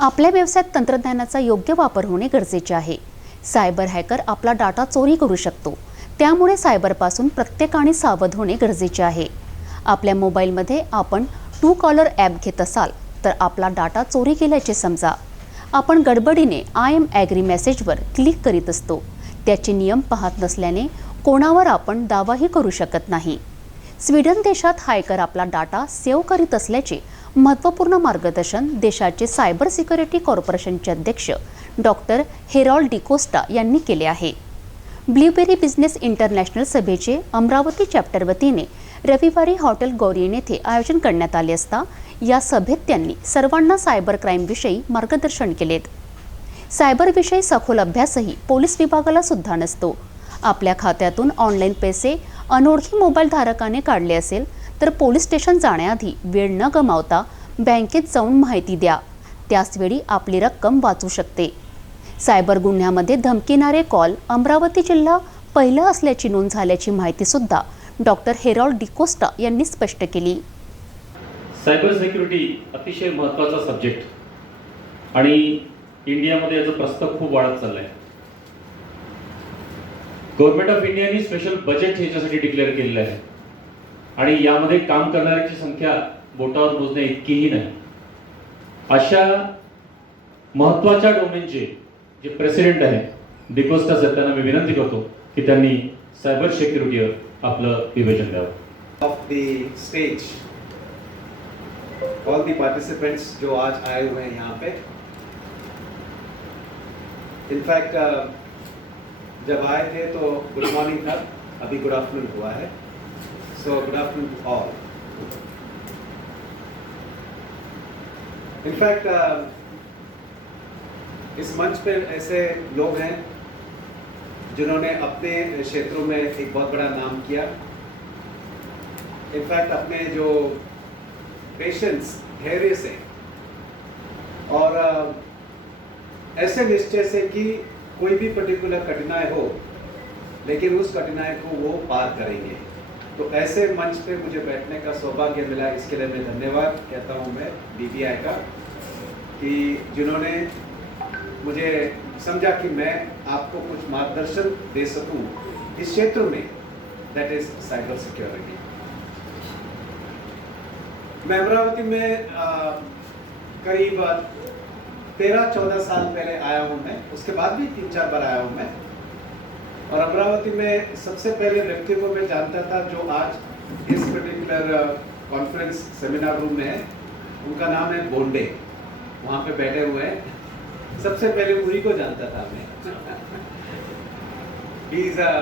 आपल्या व्यवसायात तंत्रज्ञानाचा योग्य वापर होणे गरजेचे आहे. सायबर हॅकर आपला डाटा चोरी करू शकतो. त्यामुळे सायबरपासून प्रत्येकाने सावध होणे गरजेचे आहे. आपल्या मोबाईलमध्ये आपण ट्रू कॉलर ॲप घेत असाल तर आपला डाटा चोरी केल्याचे समजा. आपण गडबडीने आय एम ॲग्री मेसेजवर क्लिक करीत असतो. त्याचे नियम पाहत नसल्याने कोणावर आपण दावाही करू शकत नाही. स्वीडन देशात हॅकर आपला डाटा सेव्ह करीत असल्याचे महत्त्वपूर्ण मार्गदर्शन देशाचे सायबर सिक्युरिटी कॉर्पोरेशनचे अध्यक्ष डॉक्टर हेरॉल्ड डिकोस्टा यांनी केले आहे. ब्ल्यूबेरी बिझनेस इंटरनॅशनल सभेचे अमरावती चॅप्टर वतीने रविवारी हॉटेल गौरियन येथे आयोजन करण्यात आले असता या सभेत त्यांनी सर्वांना सायबर क्राईमविषयी मार्गदर्शन केलेत. सायबरविषयी सखोल अभ्यासही पोलीस विभागाला सुद्धा नसतो. आपल्या खात्यातून ऑनलाईन पैसे अनोळखी मोबाईल धारकाने काढले असेल तर पोलीस स्टेशन जाण्याआधी वेळ न गमावता बँकेत जाऊन माहिती द्या. त्याचवेळी आपली रक्कम वाचू शकते. सायबर गुन्ह्यामध्ये धमकीणारे कॉल अमरावती जिल्हा पहिला असल्याची नोंद झाल्याची माहिती सुद्धा डॉक्टर हेरॉल्ड डिकोस्टा यांनी स्पष्ट केली. सायबर सिक्युरिटी अतिशय महत्त्वाचा सब्जेक्ट आणि इंडियामध्ये याचं प्रस्ताव खूप वाढत चाललाय. गव्हर्नमेंट ऑफ इंडियाने स्पेशल बजेट ह्याच्यासाठी डिक्लेअर केलेलं आहे आणि यामध्ये काम करणाऱ्यांची संख्या बोटावर मोजणे इतकीही नाही. अशा महत्त्वाच्या डोमेनचे जे प्रेसिडेंट आहे डिकोस्टा सर, त्यांना मी विनंती करतो की त्यांनी सायबर सिक्युरिटीवर आपलं विवेचन द्यावं. Of the stage all the participants जो आज आए हुए हैं यहाँ पे, इनफैक्ट जब आए थे तो गुड मॉर्निंग था, अभी गुड आफ्टरनून हुआ है. So good afternoon to all. In fact इस मंच पे ऐसे लोग हैं जिन्होंने अपने क्षेत्रों में एक बहुत बड़ा नाम किया. इनफैक्ट अपने जो पेशेंस, धैर्य से और ऐसे निश्चय से कि कोई भी पर्टिकुलर कठिनाई हो लेकिन उस कठिनाई को वो पार करेंगे. तो ऐसे मंच पे मुझे बैठने का सौभाग्य मिला. इसके लिए मैं धन्यवाद कहता हूँ मैं BBI का, कि जिन्होंने मुझे समझा कि मैं आपको कुछ मार्गदर्शन दे सकूं इस क्षेत्र में, दैट इज साइबर सिक्योरिटी. मैं अमरावती में करीब 13-14 साल पहले आया हूं मैं. उसके बाद भी 3-4 बार आया हूं मैं. और अमरावती में सबसे पहले व्यक्ति को मैं जानता था जो आज इस पर्टिकुलर कॉन्फ्रेंस सेमिनार रूम में है. उनका नाम है बोंडे, वहाँ पे बैठे हुए हैं. सबसे पहले उन्हीं को जानता था मैं. He is a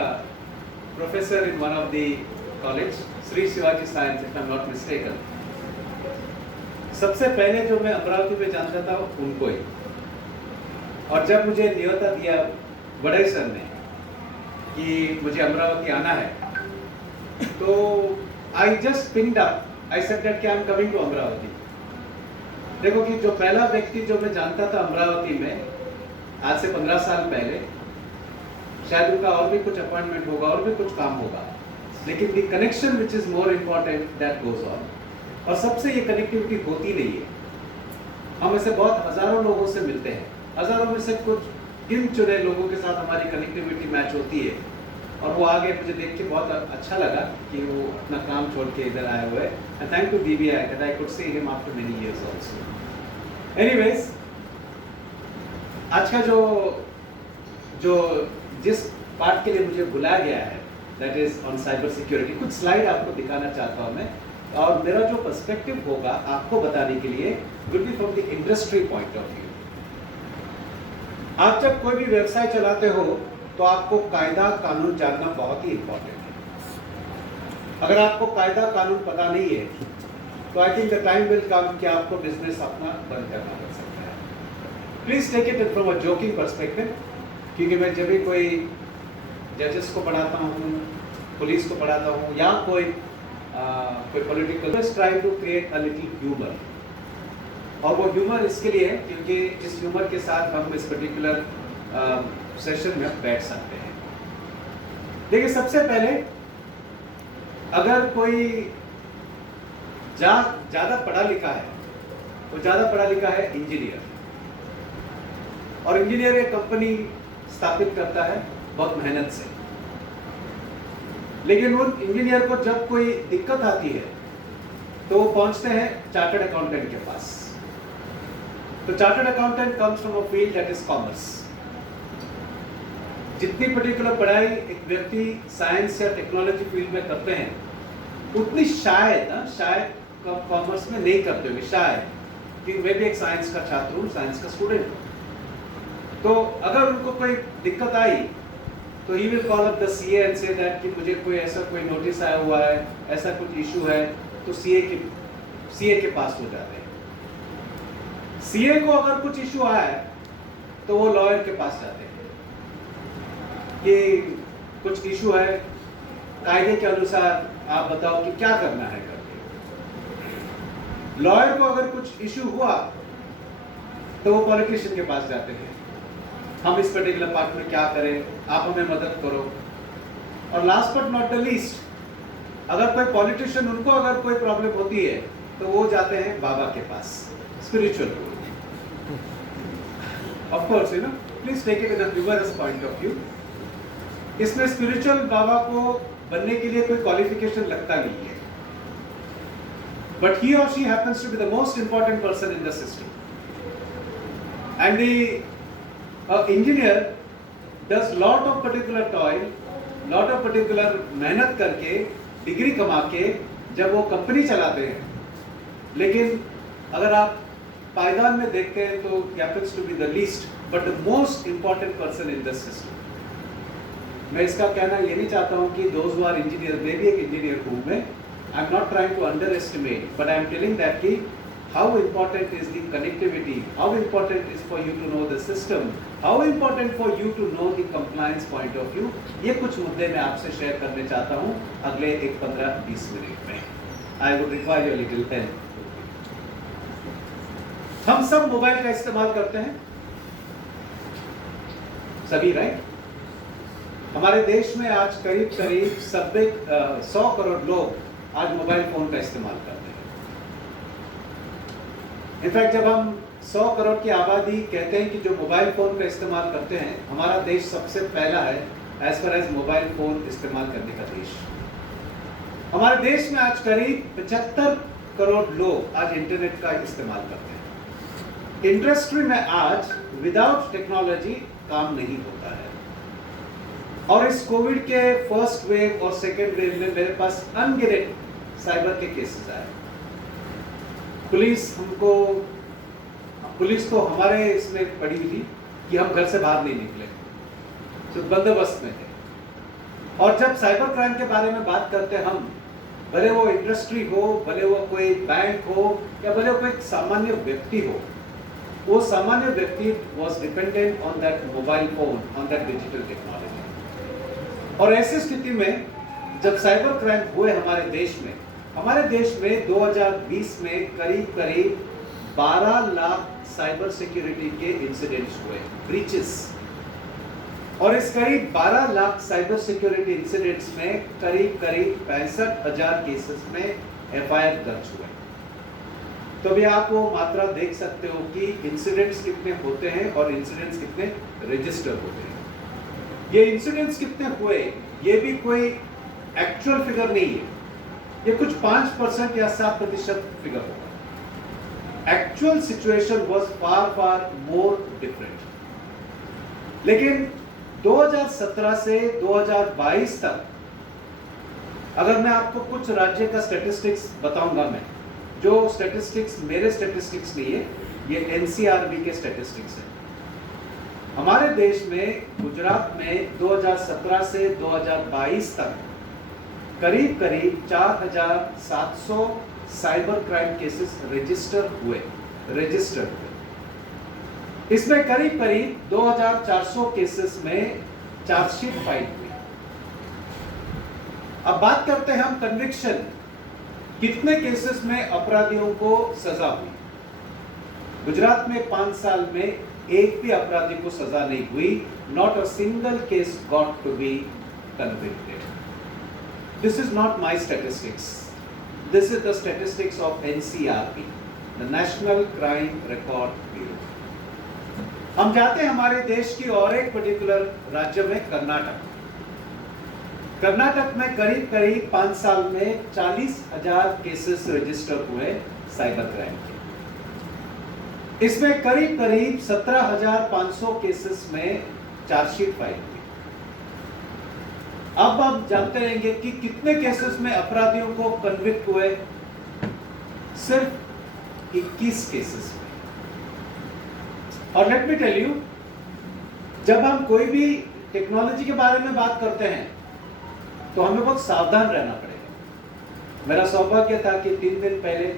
professor in one of the college, Sri Shivaji Science, if I'm not mistaken. सबसे पहले जो मैं अमरावती में जानता था उनको ही. और जब मुझे न्योता दिया बड़े सर ने कि मुझे अमरावती आना है, तो I just picked up. I said that कि I'm coming to अमरावती. देखो कि जो पहला व्यक्ति जो मैं जानता था अमरावती में आज से 15 साल पहले, शायद उनका और भी कुछ अपॉइंटमेंट होगा और भी कुछ काम होगा, लेकिन the connection which is more important that goes on. और सबसे ये कनेक्टिविटी होती नहीं है. हम ऐसे बहुत हजारों लोगों से मिलते हैं, हजारों में से कुछ गिन चुने लोगों के साथ हमारी कनेक्टिविटी मैच होती है. और वो आगे मुझे देख के बहुत अच्छा लगा कि वो अपना काम छोड़ के इधर आए हुए. And thank to BBI that I could see him after many years also. Anyways, आज का जो जिस पार्ट के लिए मुझे बुलाया गया है, that is on cyber security. कुछ स्लाइड आपको दिखाना चाहता हूँ मैं, और मेरा जो पर्सपेक्टिव होगा आपको बताने के लिए will be from the industry point of view. आप जब कोई भी व्यवसाय चलाते हो तो आपको कायदा कानून जानना बहुत ही इंपॉर्टेंट है. अगर आपको कायदा कानून पता नहीं है तो I think the time will come कि आपको बिजनेस अपना बंद करना पड़ सकता है. Please take it from a joking perspective, क्योंकि मैं जब भी कोई जजेस को पढ़ाता हूँ, पुलिस को पढ़ाता हूँ, या कोई political, try to create a little humour. और वो ह्यूमर इसके लिए है क्योंकि इस ह्यूमर के साथ हम इस पर्टिकुलर सेशन में बैठ सकते हैं. देखिए, सबसे पहले अगर कोई ज़्यादा पढ़ा लिखा है, वो ज़्यादा पढ़ा लिखा है इंजीनियर, और इंजीनियर एक कंपनी स्थापित करता है बहुत मेहनत से, लेकिन उन इंजीनियर को जब कोई दिक्कत आती है तो वो पहुंचते हैं चार्टर्ड अकाउंटेंट के पास। तो chartered accountant comes from a field that is commerce. जितनी पर्टिकुलर पढ़ाई एक व्यक्ति साइंस या टेक्नोलॉजी फील्ड में करते हैं उतनी शायद कॉमर्स में नहीं करते होंगे, शायद, कि मैं भी एक साइंस का छात्र हूँ, साइंस का स्टूडेंट हूँ। तो अगर उनको कोई दिक्कत आई तो he will call up the CA and say that कि मुझे कोई नोटिस आया हुआ है, ऐसा कुछ इशू है, तो सीए के पास हो जाते हैं। सीए को अगर कुछ इशू आया है तो वो लॉयर के पास जाते हैं कि कुछ इशू है, कायदे के अनुसार आप बताओ कि क्या करना है करके। लॉयर को अगर कुछ इशू हुआ तो वो पॉलिटिशियन के पास जाते हैं, हम इस पर्टिकुलर पार्ट में क्या करें, आप हमें मदद करो। और last but not the least, अगर कोई पॉलिटिशियन, उनको अगर कोई प्रॉब्लम होती है तो वो जाते हैं बाबा के पास, spiritual. Of course you know, please take it in a humorous point of view. इसमें स्पिरिचुअल बाबा को बनने के लिए कोई क्वालिफिकेशन लगता नहीं है, but he or she happens to be the most important person in the system. And the engineer does lot of particular toil, lot of particular मेहनत करके, डिग्री कमा के जब वो कंपनी चलाते हैं, लेकिन अगर आप पायदान में देखते हैं तो he happens to be the least but the most important person in the system. मैं इसका कहना ये नहीं चाहता हूँ कि those who are engineer, मैं भी एक इंजीनियर हूँ, मैं I'm not trying to underestimate, but I'm telling that कि how important is the connectivity, how important is for you to know the system, how important for you to know the compliance point of view. ये कुछ मुद्दे मैं आपसे share करने चाहता हूँ अगले 15-20 मिनट में. I would require your little help. हम सब मोबाइल का इस्तेमाल करते हैं, सभी, राइट? हमारे देश में आज करीब 100 करोड़ लोग आज मोबाइल फोन का इस्तेमाल करते हैं। इनफैक्ट जब हम 100 करोड़ की आबादी कहते हैं कि जो मोबाइल फोन का इस्तेमाल करते हैं, हमारा देश सबसे पहला है as far as mobile phone इस्तेमाल करने का देश। हमारे देश में आज करीब 75 करोड़ लोग आज इंटरनेट का इस्तेमाल करते हैं। इंडस्ट्री में आज विदाउट टेक्नोलॉजी काम नहीं होता है। और इस कोविड के फर्स्ट वेव और सेकेंड वेव में मेरे पास अनगिनत साइबर के केसेस आए। पुलिस तो हमारे इसमें पड़ी हुई थी कि हम घर से बाहर नहीं निकले, तो बंदोबस्त में थे। और जब साइबर क्राइम के बारे में बात करते हैं हम, भले वो इंडस्ट्री हो, भले वो कोई बैंक हो, या भले वो कोई सामान्य व्यक्ति हो, वो सामान्य व्यक्ति was dependent on that mobile phone, on that digital technology. और ऐसी स्थिति में जब साइबर क्राइम हुए हमारे देश में 2020 में करीब 12 लाख साइबर सिक्योरिटी के इंसिडेंट्स हुए, ब्रीचेस। और इस करीब 12 लाख साइबर सिक्योरिटी इंसिडेंट्स में करीब 65,000 केसेस में एफआईआर दर्ज हुए। तो अभी आप वो मात्रा देख सकते हो कि इंसिडेंट्स कितने होते हैं और इंसिडेंट्स कितने रजिस्टर होते हैं। ये इंसिडेंट्स कितने हुए, ये भी कोई एक्चुअल फिगर नहीं है, ये कुछ 5% या 7% फिगर होगा। Actual situation was far more different. लेकिन 2017 से 2022 तक अगर मैं आपको कुछ राज्य का स्टैटिस्टिक्स बताऊंगा, मैं जो स्टैटिस्टिक्स मेरे स्टैटिस्टिक्स नहीं है, ये एनसीआरबी के स्टैटिस्टिक्स है। हमारे देश में गुजरात में 2017 से 2022 तक करीब 4,700 साइबर क्राइम केसेस रजिस्टर्ड हुए। इसमें करीब 2,400 केसेस में चार्जशीट फाइल हुई। अब बात करते हैं हम कन्विक्शन, कितने केसेस में अपराधियों को सजा हुई। गुजरात में 5 साल में एक भी अपराधी को सजा नहीं हुई। Not a single case got to be convicted. This is not my statistics. This is the statistics of NCRB, the National Crime Record Bureau. हम जाते हैं हमारे देश की और एक पर्टिकुलर राज्य में, कर्नाटक। कर्नाटक में करीब करीब 5 साल में 40,000 केसेस रजिस्टर हुए साइबर क्राइम के। इसमें करीब करीब 17,500 केसेस में चार्जशीट फाइल हुई। अब आप जानते रहेंगे कि कितने केसेस में अपराधियों को कन्विक्ट हुए। सिर्फ 21 केसेस में। और लेट मी टेल यू, जब हम कोई भी टेक्नोलॉजी के बारे में बात करते हैं तो हमें बहुत सावधान रहना पड़ेगा। मेरा सौभाग्य था कि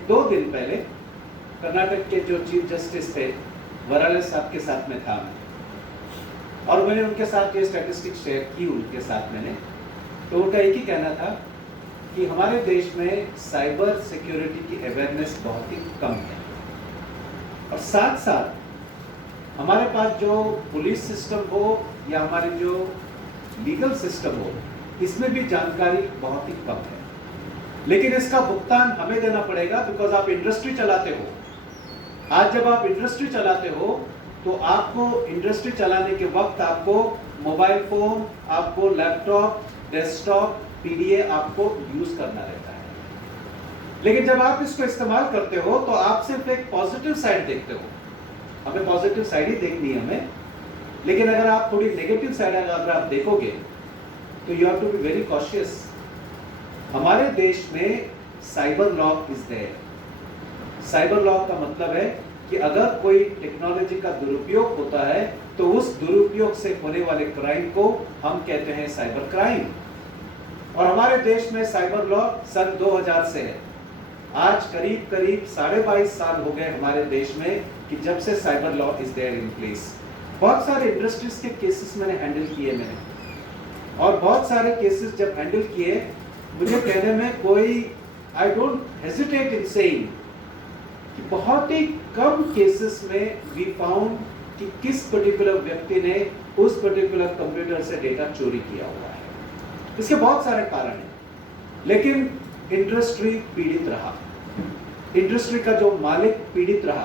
2 दिन पहले कर्नाटक के जो चीफ जस्टिस थे वराले साहब के साथ में था मैं, और मैंने उनके साथ ये स्टैटिस्टिक्स शेयर की उनके साथ मैंने। तो उनका एक ही कहना था कि हमारे देश में साइबर सिक्योरिटी की अवेयरनेस बहुत ही कम है, और साथ साथ हमारे पास जो पुलिस सिस्टम हो या हमारी जो लीगल सिस्टम हो, इसमें भी जानकारी बहुत ही कम है। लेकिन इसका भुगतान हमें देना पड़ेगा, बिकॉज आप इंडस्ट्री चलाते हो। आज जब आप इंडस्ट्री चलाते हो तो आपको इंडस्ट्री चलाने के वक्त आपको मोबाइल फोन, आपको लैपटॉप, डेस्कटॉप, पीडीए आपको यूज करना रहता है। लेकिन जब आप इसको इस्तेमाल करते हो तो आप सिर्फ एक पॉजिटिव साइड देखते हो। हमें पॉजिटिव साइड ही देखनी है हमें। लेकिन अगर आप थोड़ी नेगेटिव साइड अगर आप देखोगे तो you have to be very cautious. हमारे देश में cyber law is there. Cyber law का मतलब है कि अगर कोई टेक्नोलॉजी का दुरुपयोग होता है तो उस दुरुपयोग से होने वाले क्राइम को हम कहते हैं साइबर क्राइम। और हमारे देश में साइबर लॉ सन 2000 से है। आज करीब करीब 22.5 साल हो गए हमारे देश में कि जब से cyber law is there in place. बहुत सारे इंडस्ट्रीज के केसेस मैंने हैंडल किए मैंने, और बहुत सारे केसेस जब हैंडल किए, मुझे कहने में कोई I don't hesitate in saying कि बहुत ही कम केसेस में वी फाउंड कि किस पर्टिकुलर व्यक्ति ने उस पर्टिकुलर कंप्यूटर से डेटा चोरी किया हुआ है। इसके बहुत सारे कारण हैं, लेकिन इंडस्ट्री पीड़ित रहा। इंडस्ट्री का जो मालिक पीड़ित रहा,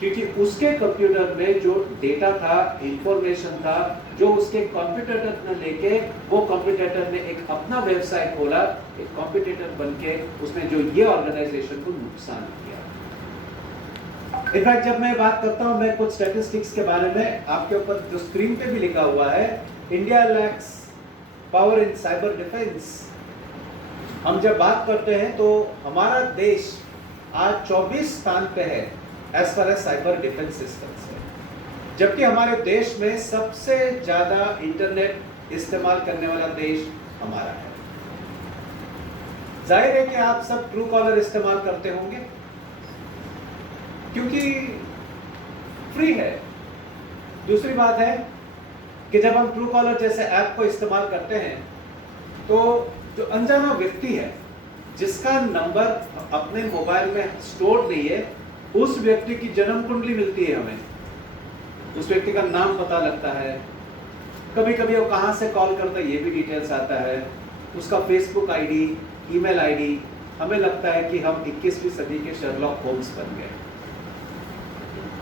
क्योंकि उसके कंप्यूटर में जो डेटा था, इंफॉर्मेशन था, जो उसके कॉम्पिटिटर ने लेके वो कॉम्पिटिटर ने एक अपना व्यवसाय खोला, एक कॉम्पिटिटर बनके उसने जो ये ऑर्गेनाइजेशन को नुकसान किया। इनफैक्ट जब मैं बात करता हूं, मैं कुछ स्टैटिस्टिक्स के बारे में, आपके ऊपर जो स्क्रीन पे भी लिखा हुआ है, India lakhs power in cyber defence. हम जब बात करते हैं तो हमारा देश आज 24 स्थान पे है as far as cyber defence systems है, जबकि हमारे देश में सबसे ज्यादा इंटरनेट इस्तेमाल करने वाला देश हमारा है। जाहिर है कि आप सब ट्रू कॉलर इस्तेमाल करते होंगे क्योंकि फ्री है। दूसरी बात है कि जब हम ट्रू कॉलर जैसे ऐप को इस्तेमाल करते हैं तो जो अनजाना व्यक्ति है जिसका नंबर अपने मोबाइल में स्टोर नहीं है, उस व्यक्ति की जन्म कुंडली मिलती है हमें, उस व्यक्ति का नाम पता लगता है, कभी कभी वो कहाँ से कॉल करता है ये भी डिटेल्स आता है, उसका फेसबुक आईडी, ईमेल आईडी। हमें लगता है कि हम 21वीं सदी के शर्लॉक होम्स बन गए।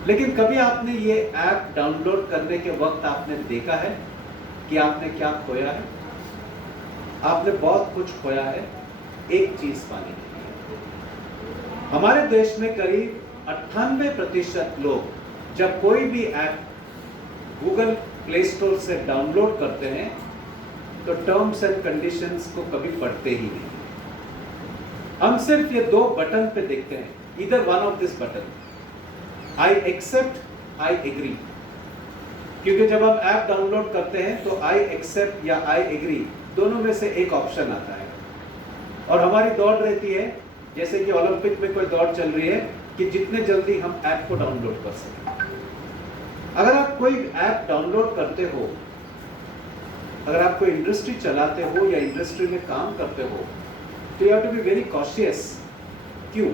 लेकिन कभी आपने ये ऐप डाउनलोड करने के वक्त आपने देखा है कि आपने क्या खोया है? आपने बहुत कुछ खोया है एक चीज पाने के लिए। हमारे देश में करीब 98% लोग जब कोई भी ऐप गूगल प्ले स्टोर से डाउनलोड करते हैं तो टर्म्स एंड कंडीशंस को कभी पढ़ते ही नहीं। हम सिर्फ ये 2 बटन पे देखते हैं, either one of this button, I accept, I agree. क्योंकि जब हम ऐप डाउनलोड करते हैं तो आई एक्सेप्ट या आई एग्री दोनों में से एक ऑप्शन आता है, और हमारी दौड़ रहती है जैसे कि ओलंपिक में कोई दौड़ चल रही है कि जितने जल्दी हम ऐप को डाउनलोड कर सकें। अगर आप कोई ऐप डाउनलोड करते हो, अगर आप कोई इंडस्ट्री चलाते हो या इंडस्ट्री में काम करते हो, तो you have to be very cautious. क्यों?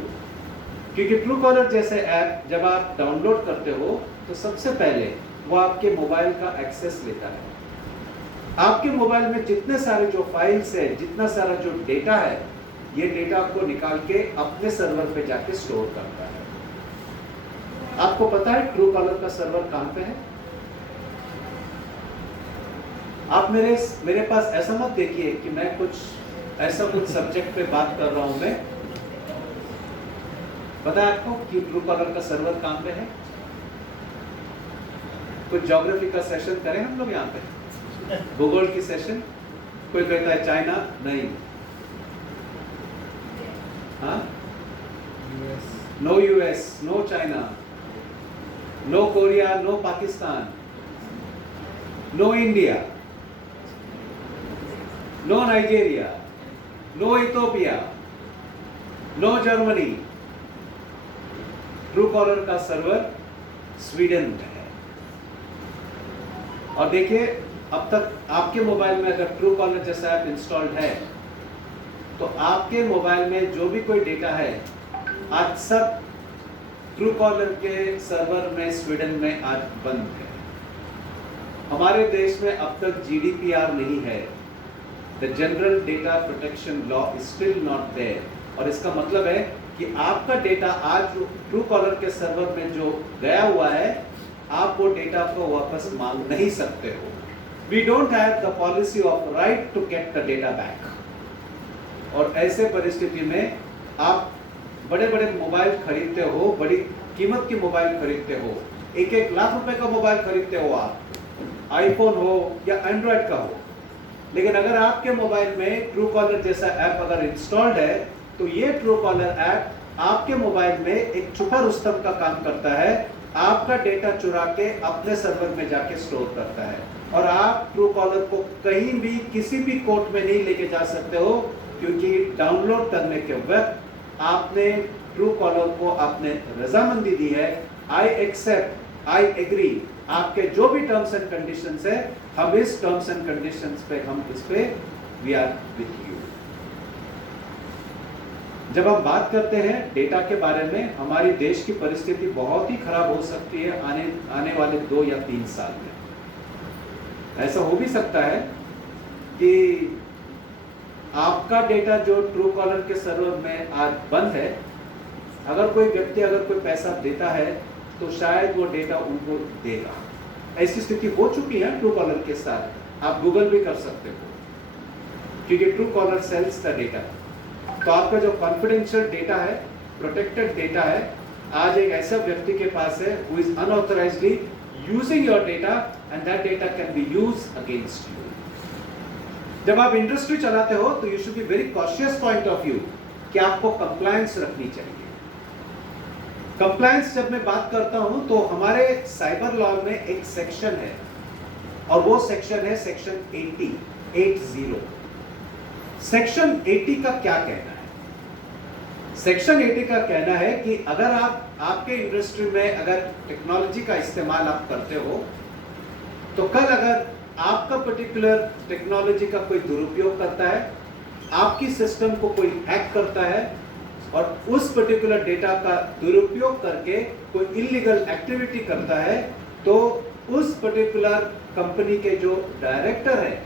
क्योंकि ट्रू कॉलर जैसे ऐप जब आप डाउनलोड करते हो तो सबसे पहले वो आपके मोबाइल का एक्सेस लेता है। आपके मोबाइल में जितने सारे जो फाइल्स है, जितना सारा जो डेटा है, ये डेटा को निकाल के अपने सर्वर पे जाके स्टोर करता है। आपको पता है ट्रू कॉलर का सर्वर कहां पे है? आप मेरे पास ऐसा मत देखिए कि मैं कुछ सब्जेक्ट पे बात कर रहा हूं मैं। पता है आपको कि ट्रू कॉलर का सर्वर कहां पे है? कुछ ज्योग्राफी का सेशन करें हम लोग यहाँ पे, भूगोल की सेशन। कोई कहता है चाइना, नहीं। हाँ, no US, no China, no Korea, no Pakistan, no India, no Nigeria, no Ethiopia, no Germany. True caller का सर्वर स्वीडन में है। और देखिए, अब तक आपके मोबाइल में अगर ट्रू कॉलर जैसा ऐप इंस्टॉल्ड है तो आपके मोबाइल में जो भी कोई डेटा है आज सब ट्रू कॉलर के सर्वर में स्वीडन में आज बंद है। हमारे देश में अब तक जीडीपीआर नहीं है, the general data protection law is still not there. और इसका मतलब है कि आपका डेटा आज ट्रू कॉलर के सर्वर में जो गया हुआ है, आप वो डेटा को वापस मांग नहीं सकते हो। We don't have the policy of right to get the data back. और ऐसे परिस्थिति में आप बड़े बड़े मोबाइल खरीदते हो, बड़ी कीमत की मोबाइल खरीदते हो, 1-1 लाख रुपए का मोबाइल खरीदते हो आप, आईफोन हो या एंड्रॉयड का हो। लेकिन अगर आपके मोबाइल में ट्रू कॉलर जैसा ऐप अगर इंस्टॉल्ड है तो ये ट्रू कॉलर ऐप आपके मोबाइल में एक छुपा रुस्तम का काम करता है। आपका डेटा चुरा के अपने सर्वर में जाके स्टोर करता है और आप ट्रू कॉलर को कहीं भी किसी भी कोर्ट में नहीं लेके जा सकते हो, क्योंकि डाउनलोड करने के वक्त आपने ट्रू कॉलर को आपने रजामंदी दी है। आई एक्सेप्ट, आई एग्री, आपके जो भी टर्म्स एंड कंडीशंस है, हम इस टर्म्स एंड कंडीशंस पे हम इस पे वी आर विथ यू। जब हम बात करते हैं डेटा के बारे में, हमारी देश की परिस्थिति बहुत ही खराब हो सकती है आने वाले 2 या 3 साल में। ऐसा हो भी सकता है कि आपका डेटा जो ट्रू कॉलर के सर्वर में आज बंद है, अगर कोई व्यक्ति अगर कोई पैसा देता है तो शायद वो डेटा उनको देगा। ऐसी स्थिति हो चुकी है ट्रू कॉलर के साथ। आप गूगल भी कर सकते हो, क्योंकि Truecaller sells the data. तो आपका जो कॉन्फिडेंशियल डेटा है, प्रोटेक्टेड डेटा है, आज एक ऐसा व्यक्ति के पास है who is unauthorisedly using your data and that data can be used against you. जब आप इंडस्ट्री चलाते हो तो you should be very cautious point of view कि आपको कंप्लायंस रखनी चाहिए। कंप्लायंस जब मैं बात करता हूं तो हमारे साइबर लॉ में एक सेक्शन है और वो सेक्शन है सेक्शन 80। सेक्शन 80 का क्या कहना है? सेक्शन 80 का कहना है कि अगर आपके इंडस्ट्री में अगर टेक्नोलॉजी का इस्तेमाल आप करते हो तो कल अगर आपका पर्टिकुलर टेक्नोलॉजी का कोई दुरुपयोग करता है, आपकी सिस्टम को कोई हैक करता है और उस पर्टिकुलर डेटा का दुरुपयोग करके कोई इलीगल एक्टिविटी करता है, तो उस पर्टिकुलर कंपनी के जो डायरेक्टर है,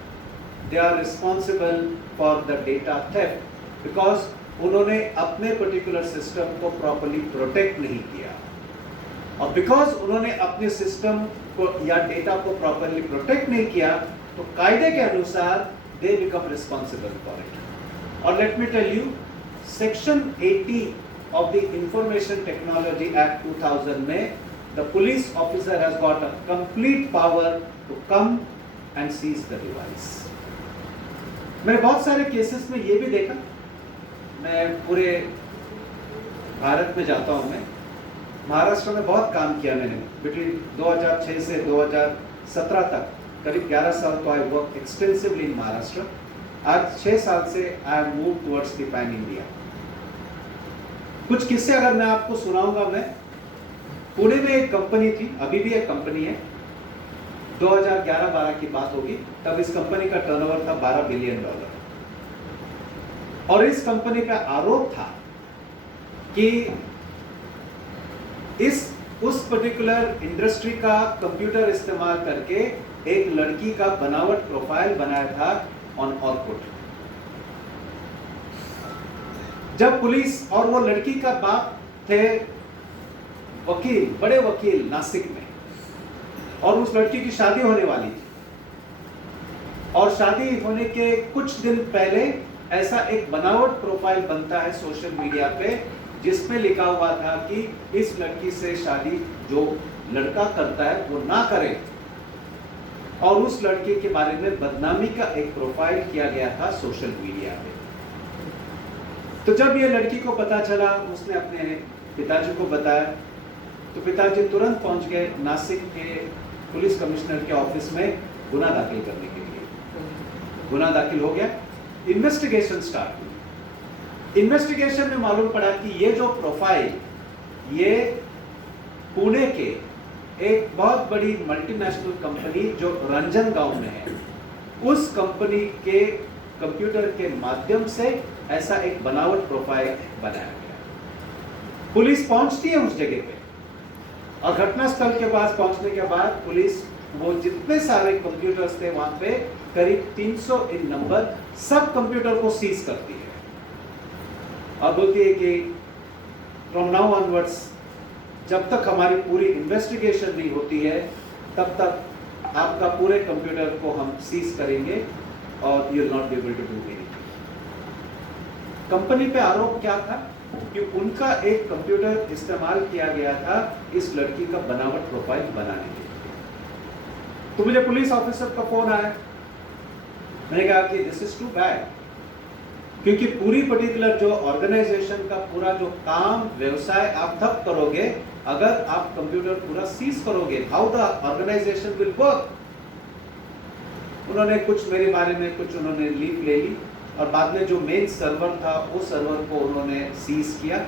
they are responsible for the data theft because उन्होंने अपने पर्टिकुलर सिस्टम को प्रॉपर्ली प्रोटेक्ट नहीं किया। और बिकॉज उन्होंने अपने सिस्टम को या डेटा को प्रॉपर्ली प्रोटेक्ट नहीं किया तो कायदे के अनुसार they become responsible for it. और let me tell you, section 80 of the Information Technology Act 2000 में the police officer has got a complete power to come and seize the device. मैंने बहुत सारे केसेस में ये भी देखा, मैं पूरे भारत में जाता हूँ, मैं महाराष्ट्र में बहुत काम किया मैंने बिटवीन 2006 से 2017 तक, करीब 11 साल तो I work extensively in Maharashtra. आज 6 साल से I have move towards the pan India. कुछ किस्से अगर मैं आपको सुनाऊंगा, मैं पुणे में एक कंपनी थी, अभी भी एक कंपनी है, 2011-12 की बात होगी, तब इस कंपनी का टर्नओवर था $12 बिलियन। और इस कंपनी पे आरोप था कि उस पर्टिकुलर इंडस्ट्री का कंप्यूटर इस्तेमाल करके एक लड़की का बनावट प्रोफाइल बनाया था ऑन ऑर्कुट। जब पुलिस और वो लड़की का बाप थे वकील, बड़े वकील नासिक में, और उस लड़की की शादी होने वाली थी। और शादी होने के कुछ दिन पहले ऐसा एक बनावट प्रोफाइल बनता है सोशल मीडिया पे, जिसमें लिखा हुआ था कि इस लड़की से शादी जो लड़का करता है वो ना करे, और उस लड़के के बारे में बदनामी का एक प्रोफाइल किया गया था सोशल मीडिया पे। तो जब ये लड़की को पता चला, उसने अपने पिताजी को बताया, तो पिताजी तुरंत पहुंच गए नासिक के पुलिस कमिश्नर के ऑफिस में गुना दाखिल करने के लिए। गुना दाखिल हो गया, इन्वेस्टिगेशन स्टार्ट हुई। इन्वेस्टिगेशन में मालूम पड़ा कि ये जो प्रोफाइल, ये पुणे के एक बहुत बड़ी मल्टीनेशनल कंपनी जो रंजनगांव में है, उस कंपनी के कंप्यूटर के माध्यम से ऐसा एक बनावट प्रोफाइल बनाया गया। पुलिस पहुंचती है उस जगह पे, और घटनास्थल के पास पहुंचने के बाद पुलिस वो जितने सारे कंप्यूटर्स थे वहां पे करीब 300 इन नंबर सब कंप्यूटर को सीज करती है और बोलती है कि फ्रॉम नाउ ऑनवर्ड्स, जब तक हमारी पूरी इन्वेस्टिगेशन नहीं होती है तब तक आपका पूरे कंप्यूटर को हम सीज करेंगे और you will not be able to do anything. Company पे आरोप क्या था कि उनका एक कंप्यूटर इस्तेमाल किया गया था इस लड़की का बनावट प्रोफाइल बनाने के लिए। तो मुझे पुलिस ऑफिसर का फोन आया, मैंने कहा कि दिस इज टू बैड, क्योंकि पूरी पर्टिकुलर जो ऑर्गेनाइजेशन का पूरा जो काम व्यवसाय आप तब करोगे अगर आप कंप्यूटर पूरा सीज करोगे। How the organisation will work. उन्होंने कुछ मेरे बारे में कुछ उन्होंने लीक ले ली, और बाद में जो मेन सर्वर था उस सर्वर को उन्होंने सीज किया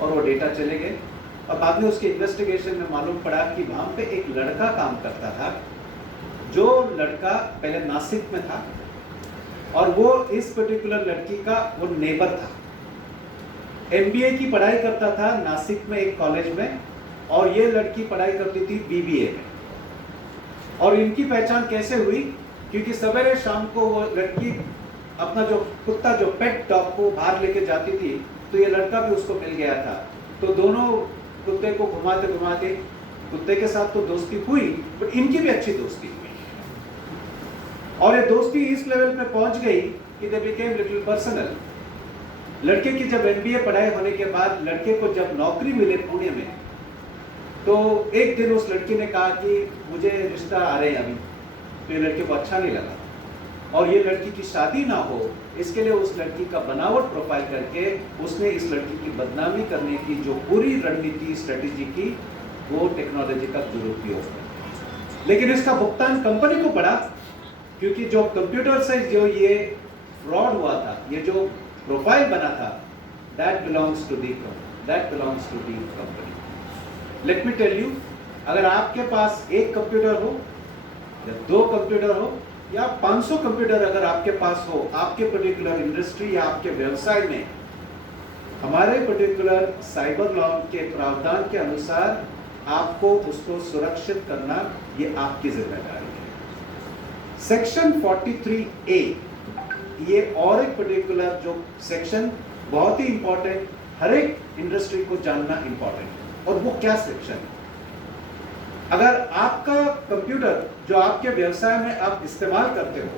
और वो डेटा चले गए। और बाद में उसके इन्वेस्टिगेशन में मालूम पड़ा कि वहां पे एक लड़का काम करता था, जो लड़का पहले नासिक में था, और वो इस पर्टिकुलर लड़की का वो नेबर था। एमबीए की पढ़ाई करता था नासिक में एक कॉलेज में, और ये लड़की पढ़ाई करती थी बीबीए में। और इनकी पहचान कैसे हुई, क्योंकि सवेरे शाम को वो लड़की अपना जो कुत्ता, जो पेट डॉग को बाहर लेके जाती थी, तो ये लड़का भी उसको मिल गया था। तो दोनों कुत्ते को घुमाते घुमाते, कुत्ते के साथ तो दोस्ती हुई बट इनकी भी अच्छी दोस्ती हुई, और ये दोस्ती इस लेवल पे पहुंच गई कि दे बिकेम लिटिल पर्सनल। लड़के की जब एमबीए पढ़ाई होने के बाद लड़के को जब नौकरी मिले पुणे में, तो एक दिन उस लड़की ने कहा कि मुझे रिश्ता आ रहे हैं अभी। तो ये लड़के को अच्छा नहीं लगा, और ये लड़की की शादी ना हो इसके लिए उस लड़की का बनावट प्रोफाइल करके उसने इस लड़की की बदनामी करने की जो पूरी रणनीति स्ट्रेटेजी की, वो टेक्नोलॉजी का दुरुपयोग। लेकिन इसका भुगतान कंपनी को पड़ा, क्योंकि जो कंप्यूटर से जो ये फ्रॉड हुआ था, ये जो प्रोफाइल बना था, that belongs to the company. Let me tell you, अगर आपके पास एक कंप्यूटर हो या 2 कंप्यूटर हो या 500 कंप्यूटर अगर आपके पास हो, आपके पर्टिकुलर इंडस्ट्री या आपके व्यवसाय में, हमारे पर्टिकुलर साइबर लॉ के प्रावधान के अनुसार आपको उसको सुरक्षित करना ये आपकी जिम्मेदारी है। सेक्शन 43A, ये और एक पर्टिकुलर जो सेक्शन बहुत ही इंपॉर्टेंट, हर एक इंडस्ट्री को जानना इंपॉर्टेंट है। और वो क्या सेक्शन है? अगर आपका कंप्यूटर जो आपके व्यवसाय में आप इस्तेमाल करते हो,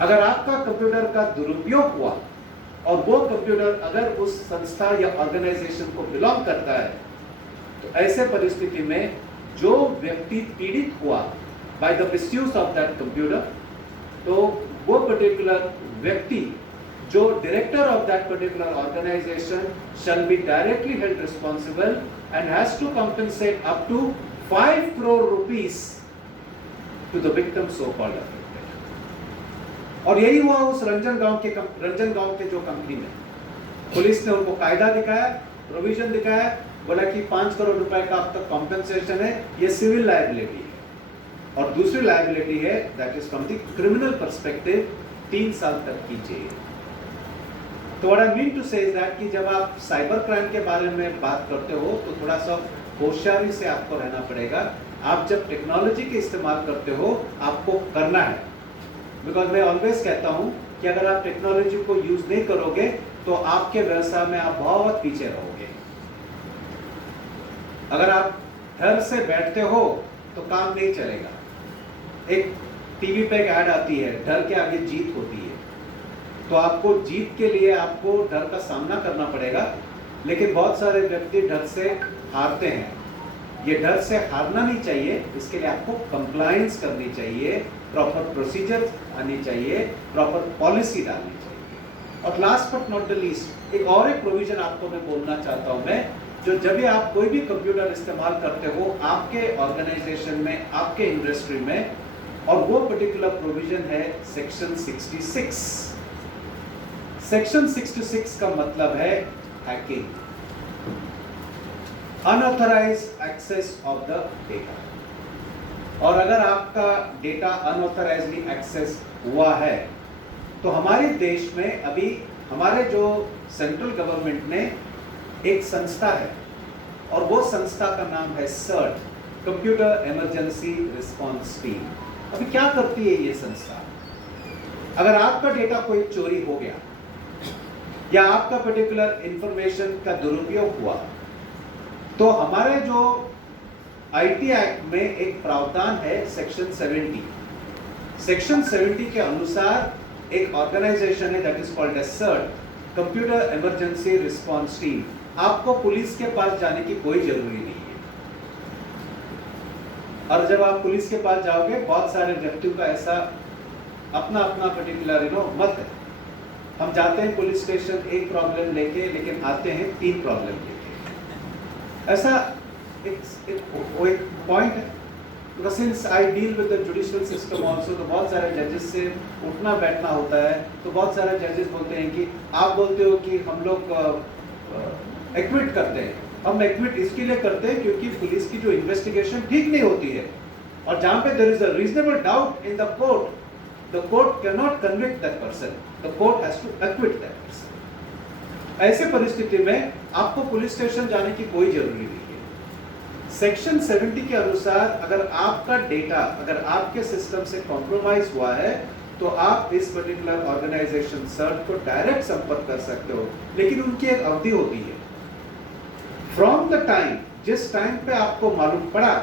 अगर आपका कंप्यूटर का दुरुपयोग हुआ और वो कंप्यूटर अगर उस संस्था या ऑर्गेनाइजेशन को बिलोंग करता है, तो ऐसे परिस्थिति में जो व्यक्ति पीड़ित हुआ by the misuse of that computer, तो वो पर्टिकुलर व्यक्ति जो director of that particular organisation shall be directly held responsible and has to compensate up to 5 crore rupees to the victim so called affected। और यही हुआ उस रंजनगांव के जो कंपनी में। पुलिस ने उनको कायदा दिखाया, प्रोविजन दिखाया, बोला कि 5 करोड़ रुपए का अब तक कॉम्पेंसेशन है, ये सिविल लायबिलिटी है। और दूसरी लायबिलिटी है that is from the criminal perspective, 3 साल तक की जेल। तो व्हाट आई मीन टू से इज दैट कि जब आप साइबर क्राइम के बारे में बात करते हो तो थोड़ा सा होशियारी से आपको रहना पड़ेगा। आप जब टेक्नोलॉजी के इस्तेमाल करते हो आपको करना है, बिकॉज मैं ऑलवेज कहता हूं कि अगर आप टेक्नोलॉजी को यूज नहीं करोगे तो आपके व्यवसाय में आप बहुत पीछे रहोगे। अगर आप डर से बैठते हो तो काम नहीं चलेगा। एक टीवी पे एक ऐड आती है, डर के आगे जीत होती है। तो आपको जीत के लिए आपको डर का सामना करना पड़ेगा, लेकिन बहुत सारे व्यक्ति डर से हारते हैं। ये डर से हारना नहीं चाहिए, इसके लिए आपको कंप्लायंस करनी चाहिए, प्रॉपर प्रोसीजर आनी चाहिए, प्रॉपर पॉलिसी डालनी चाहिए। और last but not the least, एक प्रोविजन आपको मैं बोलना चाहता हूं मैं, जो जब भी आप कोई भी कंप्यूटर इस्तेमाल करते हो आपके ऑर्गेनाइजेशन में, आपके इंडस्ट्री में, और वो पर्टिकुलर प्रोविजन है सेक्शन 66। सेक्शन 66 का मतलब है hacking, unauthorised access of the data. और अगर आपका डेटा अनऑथराइज्डली एक्सेस हुआ है तो हमारे देश में अभी हमारे जो सेंट्रल गवर्नमेंट ने एक संस्था है, और वो संस्था का नाम है CERT, computer emergency response team. अभी क्या करती है ये संस्था? अगर आपका डेटा कोई चोरी हो गया या आपका पर्टिकुलर इंफॉर्मेशन का दुरुपयोग हुआ, तो हमारे जो आईटी एक्ट में एक प्रावधान है सेक्शन 70। सेक्शन 70 के अनुसार एक ऑर्गेनाइजेशन है that is called as CERT, computer emergency response team. आपको पुलिस के पास जाने की कोई जरूरी नहीं है। और जब आप पुलिस के पास जाओगे, बहुत सारे व्यक्तियों का ऐसा अपना अपना पर्टिकुलर मत है। हम जाते हैं पुलिस स्टेशन एक प्रॉब्लम लेके, लेकिन आते हैं 3 प्रॉब्लम लेके। ऐसा एक पॉइंट है। Because since I deal with the judicial system also, तो बहुत सारे जजेस से उठना बैठना होता है, तो बहुत सारे जजेस बोलते हैं कि आप बोलते हो कि हम लोग एक्विट करते हैं। हम एक्विट इसके लिए करते हैं क्योंकि पुलिस की जो इन्वेस्टिगेशन ठीक नहीं होती है, और जहाँ पे there is a reasonable doubt in the court cannot convict that person, the court has to acquit that person। ऐसे परिस्थिति में आपको पुलिस स्टेशन जाने की कोई जरूरी नहीं है। सेक्शन 70 के अनुसार अगर आपका डेटा अगर आपके सिस्टम से कॉम्प्रोमाइज हुआ है, तो आप इस पर्टिकुलर ऑर्गेनाइजेशन सर्ट को डायरेक्ट संपर्क कर सकते हो, लेकिन उनकी एक अवधि होती है। फ्रॉम द टाइम, जिस टाइम पे आपको मालूम पड़ा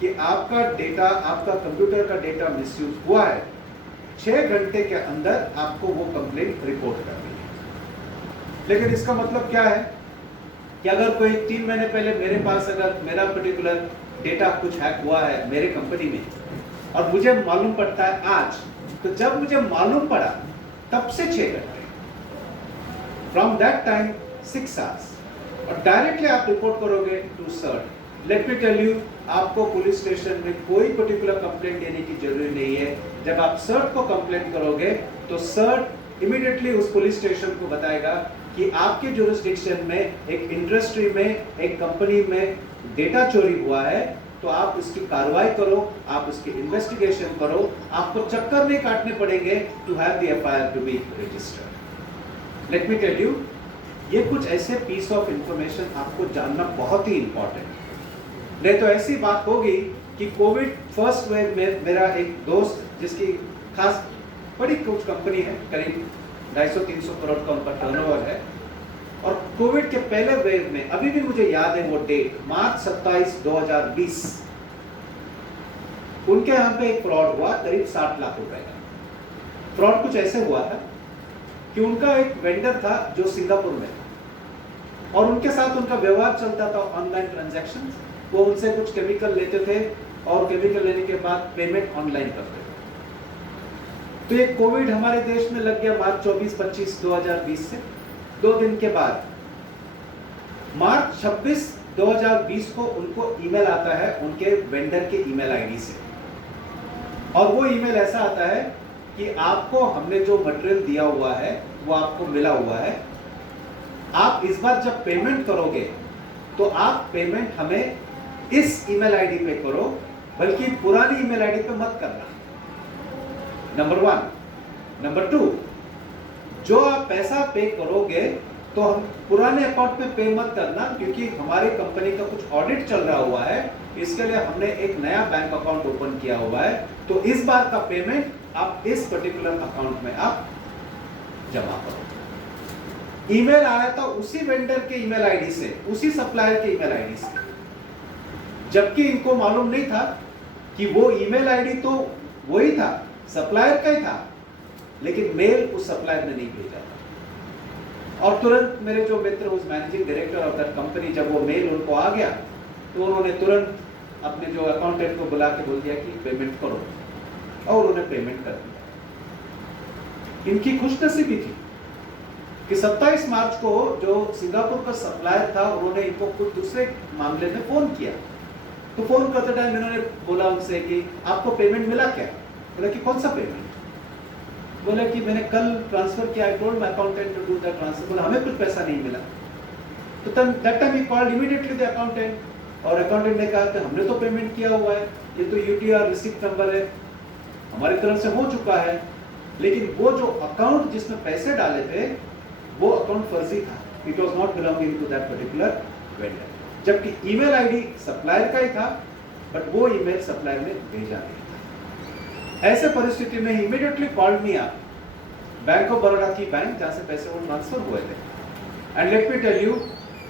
कि आपका डेटा, आपका कंप्यूटर का डेटा मिसयूज हुआ है, 6 घंटे के अंदर आपको वो कंप्लेंट रिपोर्ट करनी है। लेकिन इसका मतलब क्या है कि अगर कोई 3 महीने पहले मेरे पास अगर मेरा पर्टिकुलर डेटा कुछ हैक हुआ है मेरे कंपनी में, और मुझे मालूम पड़ता है आज, तो जब मुझे मालूम पड़ा तब से 6 घंटे, फ्रॉम दैट टाइम 6 आवर्स, और डायरेक्टली आप रिपोर्ट करोगे to CERT. Let me tell you, आपको पुलिस स्टेशन में कोई पर्टिकुलर कंप्लेंट देने की जरूरत नहीं है। जब आप सर्ट को कंप्लेंट करोगे तो सर्ट इमीडिएटली उस पुलिस स्टेशन को बताएगा कि आपके जुरिस्डिक्शन में, एक इंडस्ट्री में, एक कंपनी में डेटा चोरी हुआ है, तो आप इसकी कार्रवाई करो, आप इसकी इन्वेस्टिगेशन करो। आपको चक्कर नहीं काटने पड़ेंगे to have the FIR to be registered. Let me tell you, ये कुछ ऐसे पीस ऑफ इंफॉर्मेशन आपको जानना बहुत ही इंपॉर्टेंट है। नहीं तो ऐसी बात होगी कि कोविड फर्स्ट वेव में मेरा एक दोस्त, जिसकी खास बड़ी कुछ कंपनी है, करीब 250-300 करोड़ का उनका टर्नओवर है, और कोविड के पहले वेव में अभी भी मुझे याद है वो डेट, मार्च 27, 2020, उनके यहाँ पे एक फ्रॉड हुआ करीब 60 लाख रुपए का। फ्रॉड कुछ ऐसे हुआ था कि उनका एक वेंडर था जो सिंगापुर में था, और उनके साथ उनका व्यवहार चलता था ऑनलाइन ट्रांजैक्शन। वो उनसे कुछ केमिकल लेते थे, और केमिकल लेने के बाद पेमेंट ऑनलाइन करते थे। तो ये कोविड हमारे देश में लग गया मार्च 24-25, 2020 से 2 दिन के बाद, मार्च 26, 2020 को उनको ईमेल आता है उनके वेंडर के ईमेल आईडी से, और वो ईमेल ऐसा आता है कि आपको हमने जो मटेरियल दिया हुआ है वो आपको मिला हुआ है। आप इस बार जब पेमेंट करोगे तो आप पेमेंट हमें इस ईमेल आईडी पे करो, बल्कि पुरानी ईमेल आईडी पे मत करना। नंबर 1। नंबर 2, जो आप पैसा पे करोगे तो हम पुराने अकाउंट में पे मत करना, क्योंकि हमारी कंपनी का कुछ ऑडिट चल रहा हुआ है, इसके लिए हमने एक नया बैंक अकाउंट ओपन किया हुआ है। तो इस बार का पेमेंट आप इस पर्टिकुलर अकाउंट में आप जमा करो। ईमेल आया था उसी वेंडर के ईमेल आईडी से, उसी सप्लायर के ईमेल आईडी से। जबकि इनको मालूम नहीं था कि वो ईमेल आईडी तो वही था, सप्लायर का ही था, लेकिन मेल उस सप्लायर ने नहीं भेजा था। और तुरंत मेरे जो मित्र उस managing director of that company, जब वो मेल उनको आ गया तो उन्होंने तुरंत अपने जो अकाउंटेंट को बुला के बोल दिया कि पेमेंट करो, और उन्होंने पेमेंट कर दिया। इनकी खुशनसीबी थी कि 27 मार्च को जो सिंगापुर का सप्लायर था, उन्होंने इनको कुछ दूसरे मामले में फोन किया। तो फोन करते टाइम इन्होंने बोला उनसे कि आपको पेमेंट मिला क्या? बोला कि कौन सा पेमेंट? बोला कि मैंने कल ट्रांसफर किया, I told my accountant to do the transfer. बोला हमें कुछ पैसा नहीं मिला। तो दैट टाइम ही कॉल्ड इमीडिएटली द अकाउंटेंट, और अकाउंटेंट ने कहा कि हमने तो पेमेंट किया हुआ है, ये तो यूटीआर रिसीप्ट नंबर है, हमारी तरफ से हो चुका है। लेकिन वो जो अकाउंट जिसमें पैसे डाले थे वो अकाउंट फर्जी था, it was not belonging to that particular vendor, जबकि ईमेल आईडी सप्लायर का ही था, बट वो ईमेल सप्लायर ने भेजा नहीं था। ऐसे परिस्थिति में immediately called me up, bank of Baroda की बैंक जहां से पैसे वो ट्रांसफर हुए थे, and let me tell you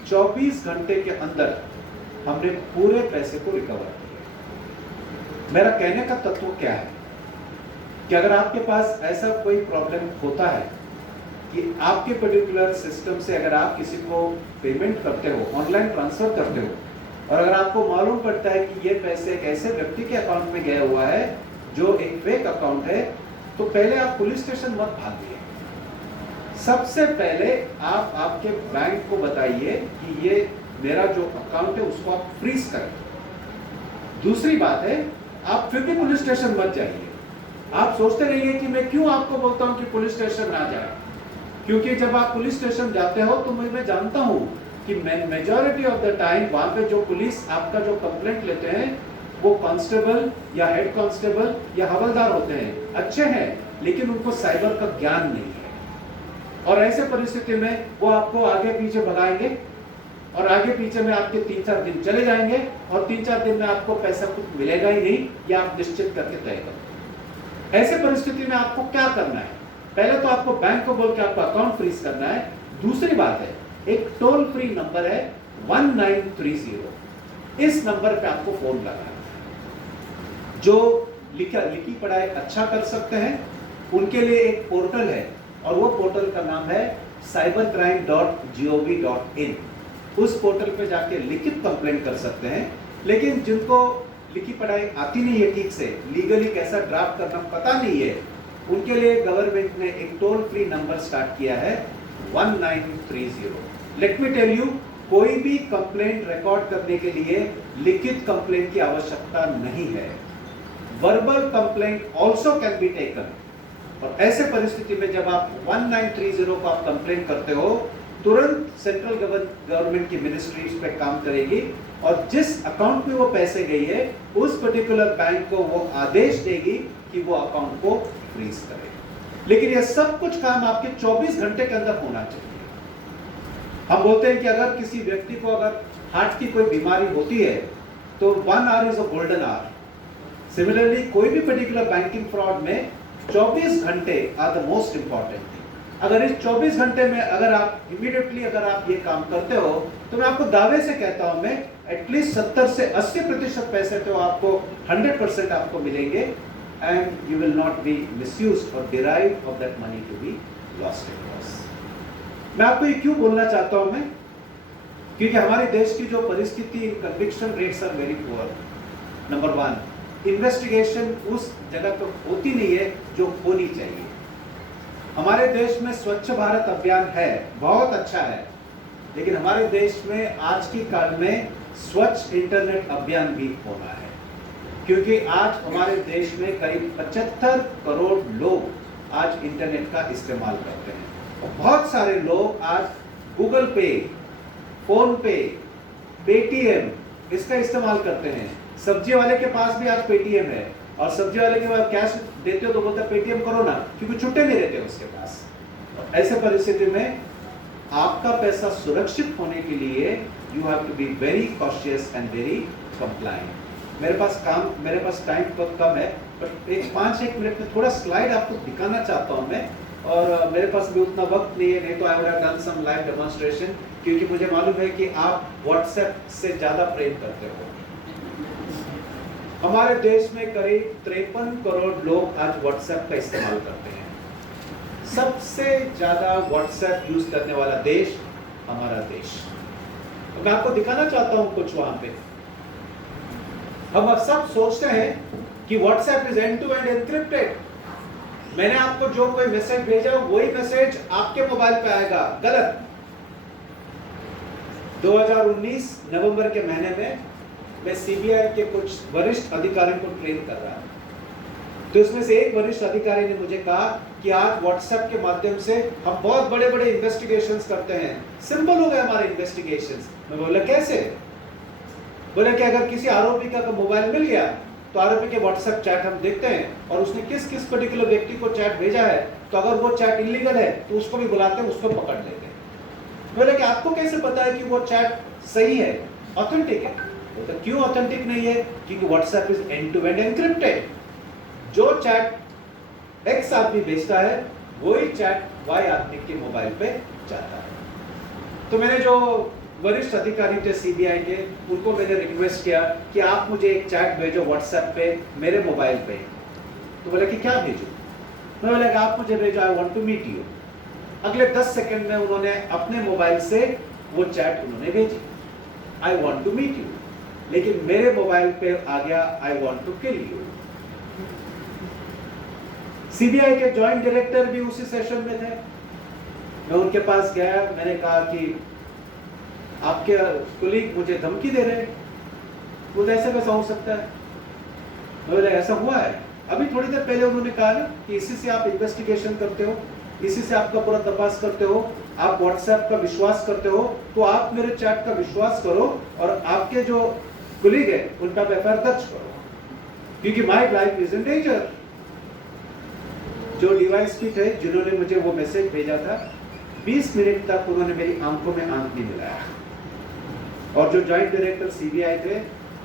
24 घंटे के अंदर हमने पूरे पैसे को रिकवर किया। मेरा कहने का तत्व क्या है कि अगर आपके पास ऐसा कोई प्रॉब्लम होता है कि आपके पर्टिकुलर सिस्टम से अगर आप किसी को पेमेंट करते हो, ऑनलाइन ट्रांसफर करते हो, और अगर आपको मालूम पड़ता है कि ये पैसे एक ऐसे व्यक्ति के अकाउंट में गया हुआ है जो एक फेक अकाउंट है, तो पहले आप पुलिस स्टेशन मत भागिए। सबसे पहले आप आपके बैंक को बताइए कि ये मेरा जो अकाउंट है उसको आप फ्रीज करें। दूसरी बात है, आप फिर भी पुलिस स्टेशन मत जाइए। आप सोचते रहिए कि मैं क्यों आपको बोलता हूं कि पुलिस स्टेशन ना जाए, क्योंकि जब आप पुलिस स्टेशन जाते हो तो मैं जानता हूं कि मेजॉरिटी ऑफ द टाइम वहां पे जो पुलिस आपका जो कंप्लेंट लेते हैं वो कांस्टेबल या हेड कांस्टेबल या हवलदार होते हैं, अच्छे हैं, लेकिन उनको साइबर का ज्ञान नहीं है। और ऐसे परिस्थिति में वो आपको आगे पीछे भगाएंगे, और आगे पीछे में आपके 3-4 दिन चले जाएंगे, और 3-4 दिन में आपको पैसा कुछ मिलेगा ही नहीं, या आप निश्चित करके तय करो। ऐसे परिस्थिति में आपको क्या करना है? पहले तो आपको बैंक को बोल के आपका अकाउंट फ्रीज करना है। दूसरी बात है, एक टोल फ्री नंबर है 1930, इस नंबर पे आपको फोन लगाना है। जो लिखी पढ़ाई अच्छा कर सकते हैं उनके लिए एक पोर्टल है, और वो पोर्टल का नाम है cybercrime.gov.in। उस पोर्टल पे जाके लिखित कंप्लेंट कर सकते हैं। लेकिन जिनको लिखी पढ़ाई आती नहीं है ठीक से, लीगली कैसा ड्राफ्ट करना पता नहीं है, उनके लिए गवर्नमेंट ने एक टोल फ्री नंबर स्टार्ट किया है 1930। लेट मी टेल यू, कोई भी कंप्लेंट रिकॉर्ड करने के लिए लिखित कंप्लेंट की आवश्यकता नहीं है। Verbal complaint also can be taken. और ऐसे परिस्थिति में जब आप 1930 को आप कंप्लेंट करते हो, तुरंत सेंट्रल गवर्नमेंट की मिनिस्ट्री इस पे काम करेगी, और जिस अकाउंट में वो पैसे गई है उस पर्टिकुलर बैंक को वो आदेश देगी कि वो अकाउंट को फ्रीज करे। लेकिन ये सब कुछ काम आपके 24 घंटे के अंदर होना चाहिए। हम बोलते हैं कि अगर किसी व्यक्ति को अगर हार्ट की कोई बीमारी होती है तो 1 our is a golden hour. Similarly कोई भी पर्टिकुलर बैंकिंग फ्रॉड में 24 घंटे आर द मोस्ट इंपॉर्टेंट। अगर इस 24 घंटे में अगर आप इमीडिएटली अगर आप ये काम करते हो, तो मैं आपको दावे से कहता हूं, मैं एटलीस्ट 70 से 80% पैसे तो आपको 100% आपको मिलेंगे, and you will not be misused or derived of that money to be lost and lost। मैं आपको ये क्यों बोलना चाहता हूं मैं, क्योंकि हमारे देश की जो परिस्थिति, conviction rates are very poor. Number 1, investigation उस जगह पर होती नहीं है जो होनी चाहिए। हमारे देश में स्वच्छ भारत अभियान है, बहुत अच्छा है, लेकिन हमारे देश में आज की काल में स्वच्छ इंटरनेट अभियान भी होना है, क्योंकि आज हमारे देश में करीब 75 करोड़ लोग आज इंटरनेट का इस्तेमाल करते हैं, और बहुत सारे लोग आज गूगल पे, फोन पे, पेटीएम इसका इस्तेमाल करते हैं। सब्जी वाले के पास भी आज पेटीएम है, और सब्जी वाले के पास कैश देते हो तो बोलता है पेटीएम करो ना, क्योंकि छुट्टे नहीं रहते उसके पास। ऐसे परिस्थिति में आपका पैसा सुरक्षित होने के लिए you have to be very cautious and very compliant. मेरे पास टाइम बहुत कम है, बट 5-1 मिनट में थोड़ा स्लाइड आपको दिखाना चाहता हूं मैं, और मेरे पास भी उतना वक्त नहीं है, नहीं तो I would have done some live demonstration, क्योंकि मुझे मालूम है कि आप व्हाट्सएप से ज़्यादा प्रेम करते हो। हमारे देश में करीब 53 करोड़ लोग आज व्हाट्सएप का इस्तेमाल करते हैं। सबसे ज्यादा व्हाट्सएप यूज करने वाला देश हमारा देश। तो मैं आपको दिखाना चाहता हूं कुछ वहां पे। हम अब सब सोचते हैं कि WhatsApp is end to end encrypted. मैंने आपको जो कोई मैसेज भेजा वही मैसेज आपके मोबाइल पे आएगा। गलत। 2019 नवंबर के महीने में मैं सीबीआई के कुछ वरिष्ठ अधिकारियों को ट्रेन कर रहा था। तो इसमें से एक वरिष्ठ अधिकारी ने मुझे कहा कि आज व्हाट्सएप के माध्यम से हम बहुत बड़े बड़े इन्वेस्टिगेशंस करते हैं। सिंपल हो गए हमारे इन्वेस्टिगेशंस। मैं बोला कैसे? बोले कि अगर किसी आरोपी का मोबाइल मिल गया तो आरोपी के व्हाट्सएप चैट हम देखते हैं और उसने किस किस पर्टिकुलर व्यक्ति को चैट भेजा है, तो अगर वो चैट इलीगल है तो उसको भी बुलाते हैं, उसको पकड़ लेते हैं। बोले कि आपको कैसे पता है कि वो चैट सही है, ऑथेंटिक है? तो क्यों ऑथेंटिक नहीं है? क्योंकि WhatsApp is end to end encrypted. जो चैट एक्स आदमी भेजता है वही चैट वाई आदमी के मोबाइल पे जाता है। तो मैंने जो वरिष्ठ अधिकारी थे सीबीआई के, उनको मैंने रिक्वेस्ट किया कि आप मुझे एक चैट भेजो व्हाट्सएप पे मेरे मोबाइल पे। तो बोले कि क्या भेजो? मैं बोला कि आप मुझे भेजो, I want to meet you. अगले 10 सेकंड में उन्होंने अपने मोबाइल से वो चैट उन्होंने भेजी, I want to meet you. लेकिन मेरे मोबाइल पे आ गया I want to kill you. CBI के जॉइंट डायरेक्टर भी उसी सेशन में थे। मैं उनके पास गया, मैंने कहा कि आपके कुलीग मुझे धमकी दे रहे हैं। वो ऐसे कैसा हो सकता है? बोले ऐसा हुआ है। अभी थोड़ी देर पहले उन्होंने कहा ना कि इसी से आप इन्वेस्टिगेशन करते हो, इसी से आपका पूरा तपास करते हो, आप व्हाट्सएप का विश्वास करते हो, तो आप मेरे चैट का विश्वास करो और आपके जो कुलीग है उन पर एफआईआर दर्ज करो, क्योंकि my life is in danger. जो डीवाईएसपी थे जिन्होंने मुझे वो मैसेज भेजा था, 20 मिनट तक उन्होंने मेरी आंखों में आंख नहीं मिलाया। और जो जॉइंट डायरेक्टर सीबीआई थे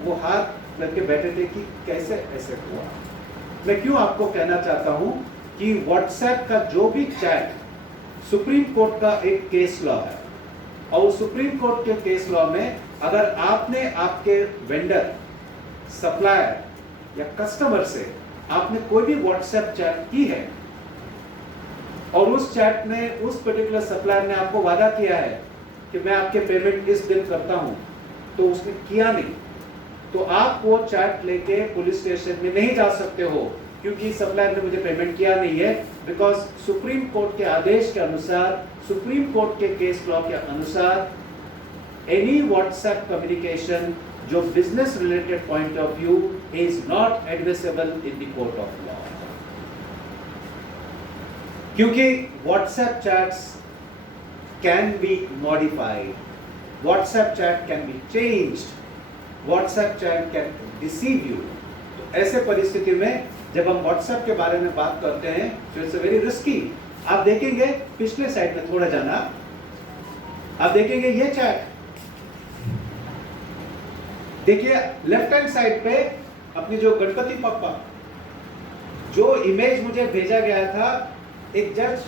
वो हाथ करके बैठे थे कि कैसे ऐसे हुआ। मैं क्यों आपको कहना चाहता हूं कि व्हाट्सएप का जो भी चैट सुप्रीम कोर्ट का एक केस लॉ है, और सुप्रीम कोर्ट के केस लॉ में अगर आपने आपके वेंडर, सप्लायर या कस्टमर से आपने कोई भी व्हाट्सएप चैट की है और उस चैट में उस पर्टिकुलर सप्लायर ने आपको वादा किया है कि मैं आपके पेमेंट इस दिन करता हूं, तो उसने किया नहीं, तो आप वो चैट लेके पुलिस स्टेशन में नहीं जा सकते हो, क्योंकि सप्लायर ने मुझे पेमेंट किया नहीं है। बिकॉज सुप्रीम कोर्ट के आदेश के अनुसार, सुप्रीम कोर्ट के केस लॉ के अनुसार, एनी व्हाट्सएप कम्युनिकेशन जो business related point of view is not admissible in the court of law. क्योंकि WhatsApp chats can be modified, WhatsApp chat can be changed, WhatsApp chat can deceive you. तो ऐसे परिस्थिति में जब हम WhatsApp के बारे में बात करते हैं तो इट्स वेरी रिस्की। आप देखेंगे पिछले साइड में थोड़ा जाना, आप देखेंगे ये चैट, देखिए लेफ्ट हैंड साइड पे अपनी जो गणपति पप्पा जो इमेज मुझे भेजा गया था, एक जज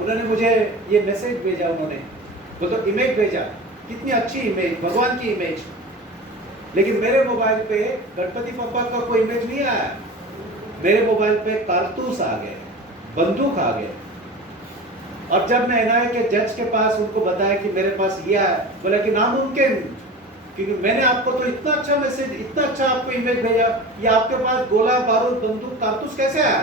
उन्होंने मुझे ये मैसेज भेजा, उन्होंने वो तो इमेज भेजा, कितनी अच्छी इमेज, भगवान की इमेज, लेकिन मेरे मोबाइल पे गणपति पप्पा का कोई इमेज नहीं आया। मेरे मोबाइल पे कारतूस आ गए, बंदूक आ गए। और जब मैं एनआईए के जज के पास उनको बताया कि मेरे पास ये है, बोला कि नामुमकिन, क्योंकि मैंने आपको तो इतना अच्छा मैसेज, इतना अच्छा आपको इमेज भेजा, ये आपके पास गोला बारूद बंदूक कारतूस कैसे आया?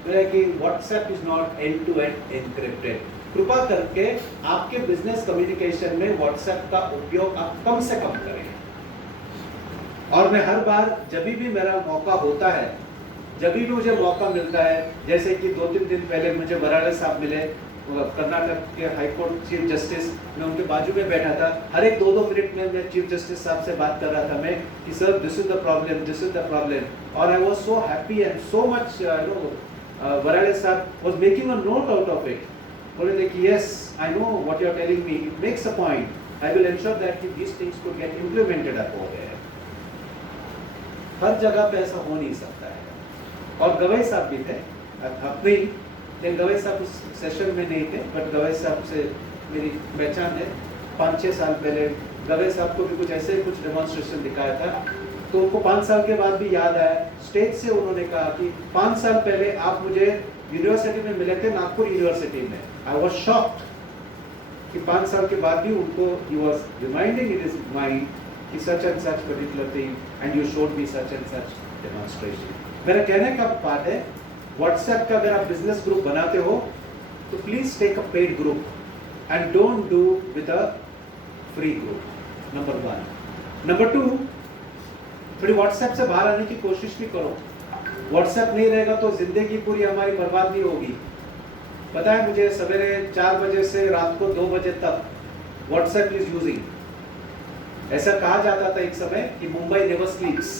बोला कि WhatsApp is not end to end encrypted. कृपा करके आपके बिजनेस कम्युनिकेशन में व्हाट्सएप का उपयोग आप कम से कम करें। और मैं हर बार जब भी मेरा मौका होता है, जब भी मुझे मौका मिलता है, जैसे कि 2-3 दिन पहले मुझे वराड़े साहब मिले, कर्नाटक के हाईकोर्ट चीफ जस्टिस, मैं उनके बाजू में बैठा था, हर एक 2-2 मिनट में मैं चीफ जस्टिस साहब से बात कर रहा था मैं कि sir this is the problem, this is the problem. और I was so happy and so much Varade Sahab was making a note out of it. बोले थे कि yes I know what you are telling me, it makes a point, I will ensure that these things could get implemented up over there. हर जगह पे ऐसा हो नहीं सकता है। और गवई साहब भी थे अपने, लेकिन गवई साहब उस सेशन में नहीं थे, बट गवई साहब से मेरी पहचान है। 5-6 साल पहले गवई साहब को भी कुछ ऐसे कुछ डेमोन्स्ट्रेशन दिखाया था तो उनको 5 साल के बाद भी याद आया, स्टेज से उन्होंने कहा कि 5 साल पहले आप मुझे यूनिवर्सिटी में मिले थे, नागपुर यूनिवर्सिटी में। आई वॉज शॉक्ड कि 5 साल के बाद भी उनको ही was reminding in his mind कि such and such particular thing and you showed me such and such demonstration. मेरा कहने का बात है, व्हाट्सएप का अगर आप बिजनेस ग्रुप बनाते हो तो please take a paid group and don't do with a free group, number 1। Number 2, थोड़ी व्हाट्सएप से बाहर आने की कोशिश भी करो। व्हाट्सएप नहीं रहेगा तो जिंदगी पूरी हमारी बर्बाद नहीं होगी। पता है मुझे, सवेरे 4 बजे से रात को 2 बजे तक व्हाट्सएप इज यूजिंग। ऐसा कहा जाता था एक समय कि मुंबई नेवर स्लीप्स,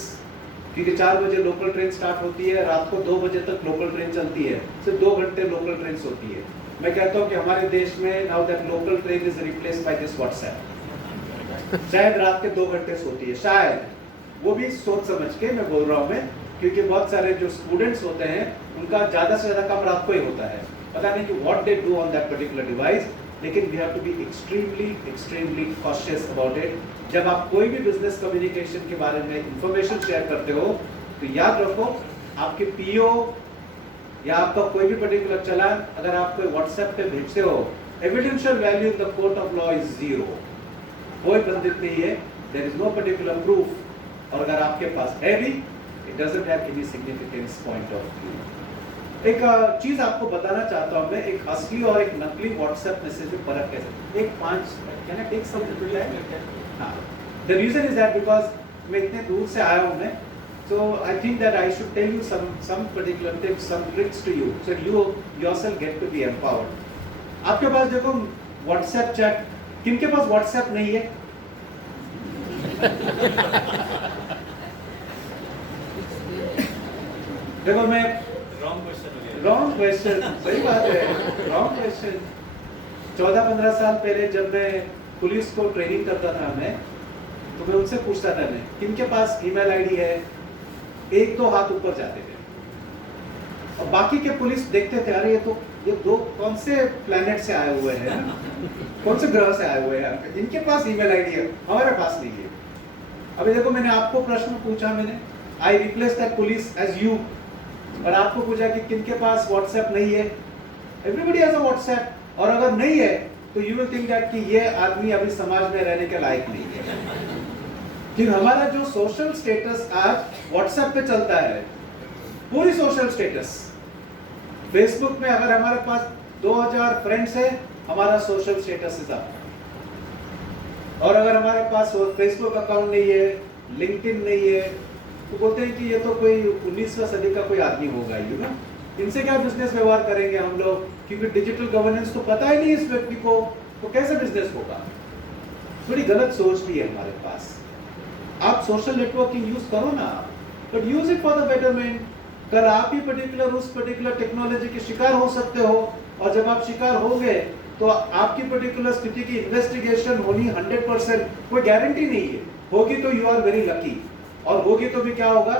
क्योंकि 4 बजे लोकल ट्रेन स्टार्ट होती है, रात को 2 बजे तक लोकल ट्रेन चलती है, सिर्फ 2 घंटे लोकल ट्रेन होती है। मैं कहता हूँ कि हमारे देश में now that local train is replaced by this WhatsApp. शायद रात के 2 घंटे सोती है, शायद, वो भी सोच समझ के मैं बोल रहा हूँ मैं, क्योंकि बहुत सारे जो स्टूडेंट्स होते हैं उनका ज़्यादा से ज़्यादा काम रात को ही होता है। पता नहीं कि what they do on that particular device, लेकिन we have to be extremely cautious about it. जब आप कोई भी बिजनेस कम्युनिकेशन के बारे में इंफॉर्मेशन शेयर करते हो तो याद रखो, आपके पीओ या आपका कोई भी पर्टिकुलर चालान अगर आप कोई व्हाट्सएप पे भेजते हो, evidential value in the court of law is 0, कोई बंदित नहीं है, there is no particular proof, और अगर आपके पास है भी, it doesn't have any significance point of view. एक चीज आपको बताना चाहता हूं मैं, एक असली और एक नकली व्हाट्सएप मैसेज में फर्क कैसे, एक 5 can I take some time? हां, the reason is that because मैं इतने दूर से आया हूं मैं, so I think that I should tell you some particular tips, some tricks to you, so you yourself get to be empowered. आपके पास देखो व्हाट्सएप चैट, किनके पास व्हाट्सएप नहीं है? देखो मैं रॉन्ग क्वेश्चन, सही बात है, रॉन्ग क्वेश्चन। 14-15 साल पहले जब मैं पुलिस को ट्रेनिंग करता था मैं, तो मैं उनसे पूछता था मैं किनके पास ईमेल आईडी है, 1-2 हाथ ऊपर जाते थे, और बाकी के पुलिस देखते थे, अरे ये दो कौन से प्लेनेट से आए हुए हैं, कौन से ग्रह से आए हुए हैं, इनके पास ईमेल आईडी है, हमारे पास नहीं है। अभी देखो मैंने आपको प्रश्न पूछा, मैंने I replace that police as you, और आपको पूछा कि किनके पास व्हाट्सएप नहीं है। एवरीबॉडी हैज अ व्हाट्सएप, और अगर नहीं है तो यू विल थिंक दैट कि ये आदमी अभी समाज में रहने के लायक नहीं है। फिर हमारा जो सोशल स्टेटस आज व्हाट्सएप पे चलता है, पूरी सोशल स्टेटस। फेसबुक में अगर हमारे पास 2000 फ्रेंड्स है, हमारा सोशल स्टेटस इज अप। और अगर हमारे पास फेसबुक अकाउंट नहीं है, लिंक्डइन नहीं है, तो बोलते हैं कि ये तो कोई 19वीं सदी का कोई आदमी होगा, यू नो, इनसे क्या बिजनेस व्यवहार करेंगे हम लोग, क्योंकि डिजिटल गवर्नेंस तो पता ही नहीं इस व्यक्ति को, तो कैसे बिजनेस होगा। थोड़ी गलत सोच भी है हमारे पास। आप सोशल नेटवर्किंग यूज करो ना, but use it for the betterment. कल आप ही उस पर्टिकुलर टेक्नोलॉजी के शिकार हो सकते हो, और जब आप शिकार होंगे तो आपकी पर्टिकुलर स्थिति की इन्वेस्टिगेशन होनी 100%, कोई गारंटी नहीं है, होगी तो यू आर वेरी लकी, और होगी तो भी क्या होगा,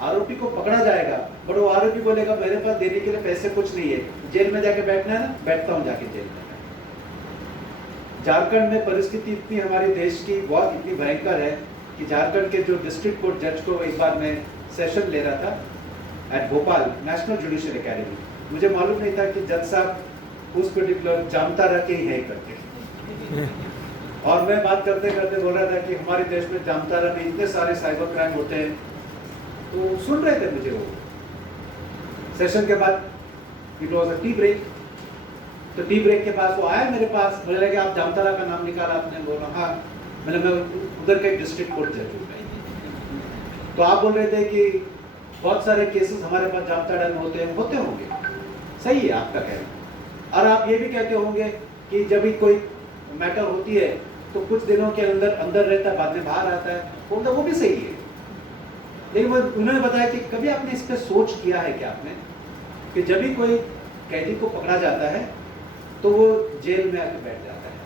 आरोपी को पकड़ा जाएगा, बट वो आरोपी बोलेगा मेरे पास देने के लिए पैसे कुछ नहीं है, जेल में जाके बैठना है ना, बैठता हूँ जाके जेल में। झारखंड में परिस्थिति इतनी हमारे देश की बहुत इतनी भयंकर है कि झारखंड के जो डिस्ट्रिक्ट कोर्ट जज को एक बार मैं सेशन ले रहा था at Bhopal National Judicial Academy, मुझे मालूम नहीं था कि जज साहब उस पर्टिकुलर जामताड़ा के ही है करके, और मैं बात करते करते बोल रहा था कि हमारे देश में जामताड़ा में इतने सारे साइबर क्राइम होते हैं, तो सुन रहे थे मुझे वो। सेशन के बाद it was a tea break, तो टी ब्रेक के पास वो आया मेरे पास, मुझे लगा आप जामताड़ा का नाम निकाला आपने, बोला हाँ, मैं उधर के डिस्ट्रिक्ट कोर्ट जज हूँ। तो आप बोल रहे थे कि बहुत सारे केसेस हमारे पास जामताड़ा में होते होंगे, सही है आपका कहना, और आप ये भी कहते होंगे कि जब भी कोई मैटर होती है तो कुछ दिनों के अंदर रहता है, बाद में बाहर आता है, वो भी सही है। लेकिन उन्होंने बताया कि कभी आपने इस पर सोच किया है क्या आपने, कि जब भी कोई कैदी को पकड़ा जाता है तो वो जेल में आके बैठ जाता है,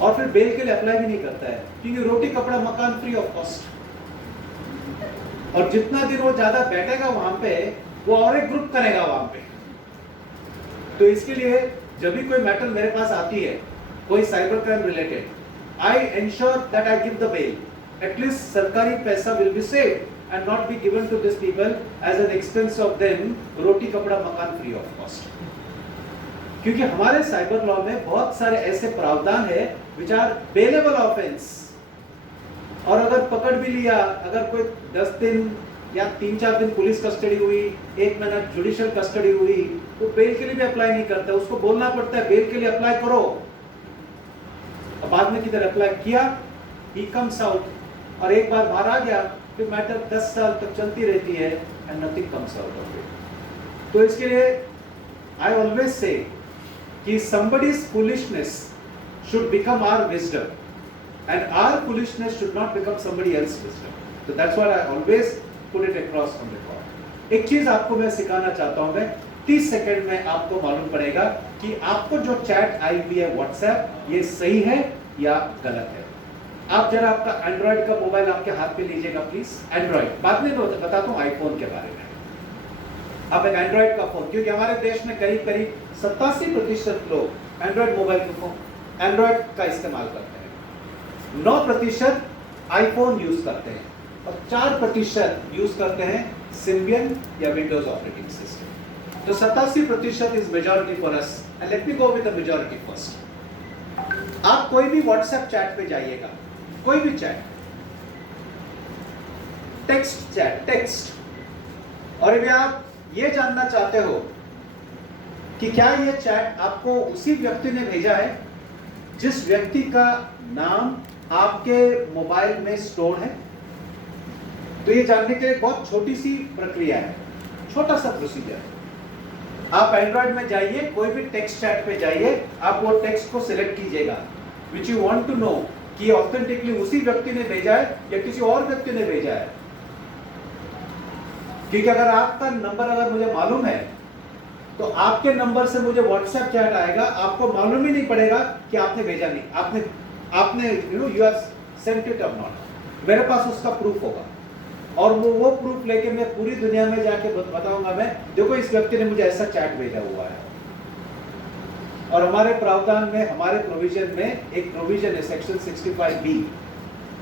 और फिर बेल के लिए अप्लाई भी नहीं करता है, क्योंकि रोटी कपड़ा मकान फ्री ऑफ कॉस्ट, और जितना दिन वो ज्यादा बैठेगा वहां पे, वो और एक ग्रुप करेगा वहां पे। तो इसके लिए जब भी कोई मैटर मेरे पास आती है, कोई cyber crime related, I ensure that I give the bail at least सरकारी पैसा will be save and not be given to these people as an expense of them रोटी कपड़ा मकान फ्री ऑफ कॉस्ट। क्योंकि हमारे साइबर लॉ में बहुत सारे ऐसे प्रावधान है विच आर बेलेबल ऑफेंस, और अगर पकड़ भी लिया, अगर कोई 10 दिन या 3-4 दिन पुलिस कस्टडी हुई, 1 महीना जुडिशियल कस्टडी हुई, तो बेल के लिए भी अप्लाई नहीं करता, उसको बोलना पड़ता है बेल के लिए अप्लाई करो। अब बाद में किधर अप्लाई किया, ही कम्स आउट, और एक बार बाहर आ गया फिर मैटर 10 साल तक चलती रहती है and nothing comes out of it. तो इसके लिए आई ऑलवेज से कि somebody's foolishness should become our wisdom and our foolishness should not become somebody else's wisdom. So that's what I always put it across on record. एक चीज आपको मैं सिखाना चाहता हूं, मैं 30 सेकंड में आपको मालूम पड़ेगा कि आपको जो चैट आई हुई है व्हाट्सएप ये सही है या गलत है। आप जरा आपका एंड्रॉइड का मोबाइल आपके हाथ पे लीजिएगा प्लीज। एंड्रॉइड, बाद में बताता हूं आईफोन के बारे में। आप एक एंड्रॉइड का फोन, क्योंकि हमारे देश में करीब 87% लोग एंड्रॉइड मोबाइल के फोन एंड्रॉइड का इस्तेमाल करते हैं, 9% आईफोन यूज करते हैं और 4% यूज करते हैं सिम्बियन या विंडोज ऑपरेटिंग सिस्टम। तो 87% is majority for us and let me go with the majority first. आप कोई भी व्हाट्सएप चैट पे जाइएगा, कोई भी चैट, टेक्स्ट चैट, टेक्स्ट, और अभी आप ये जानना चाहते हो कि क्या ये चैट आपको उसी व्यक्ति ने भेजा है जिस व्यक्ति का नाम आपके मोबाइल में स्टोर है, तो ये जानने के लिए बहुत छोटी सी प्रक्रिया है, छोटा सा प्रोसीजर है। आप एंड्रॉइड में जाइए, कोई भी टेक्स्ट चैट पे जाइए, आप वो टेक्स्ट को सिलेक्ट कीजिएगा which you want to know कि ऑथेंटिकली उसी व्यक्ति ने भेजा है या किसी और व्यक्ति ने भेजा है। क्योंकि अगर आपका नंबर अगर मुझे मालूम है तो आपके नंबर से मुझे व्हाट्सएप चैट आएगा, आपको मालूम ही नहीं पड़ेगा कि आपने भेजा नहीं, आपने यू आर सेंट इट और नॉट। मेरे पास उसका प्रूफ होगा और वो प्रूफ लेके मैं पूरी दुनिया में जाके बताऊंगा, मैं देखो इस व्यक्ति ने मुझे ऐसा चैट भेजा हुआ है। और हमारे प्रावधान में, हमारे प्रोविजन में एक प्रोविजन है section 65B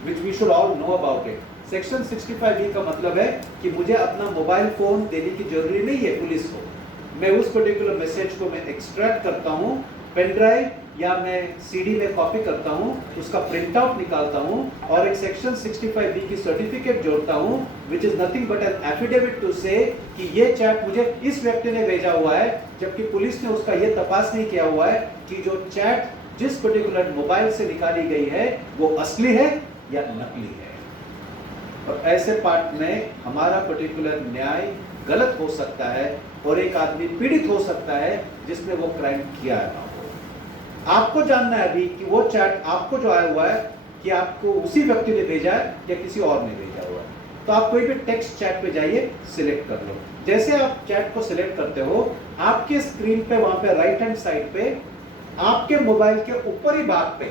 which we should all know about it. Section 65B का मतलब है कि मुझे अपना मोबाइल फोन देने की जरूरी नहीं है पुलिस को। मैं उस पर्टिकुलर मैसेज को मैं एक्सट्रैक्ट करता हूँ, पेन ड्राइव या मैं सीडी में कॉपी करता हूँ, उसका प्रिंट आउट निकालता हूँ और एक सेक्शन 65B की सर्टिफिकेट जोड़ता हूँ which is nothing but an affidavit to say कि ये चैट मुझे इस व्यक्ति ने भेजा हुआ है, जबकि पुलिस ने उसका ये तपास नहीं किया हुआ है कि जो चैट जिस पर्टिकुलर मोबाइल से निकाली गई है वो असली है या नकली है। और ऐसे पार्ट में हमारा पर्टिकुलर न्याय गलत हो सकता है और एक आदमी पीड़ित हो सकता है जिसने वो क्राइम किया ना हो। आपको जानना है अभी कि वो चैट आपको जो आया हुआ है कि आपको उसी व्यक्ति ने भेजा है या किसी और ने भेजा हुआ है। तो आप कोई भी टेक्स्ट चैट पे जाइए, सिलेक्ट कर लो। जैसे आप चैट को सिलेक्ट करते हो, आपके स्क्रीन पे वहां पे राइट हैंड साइड पे आपके मोबाइल के ऊपरी भाग पे,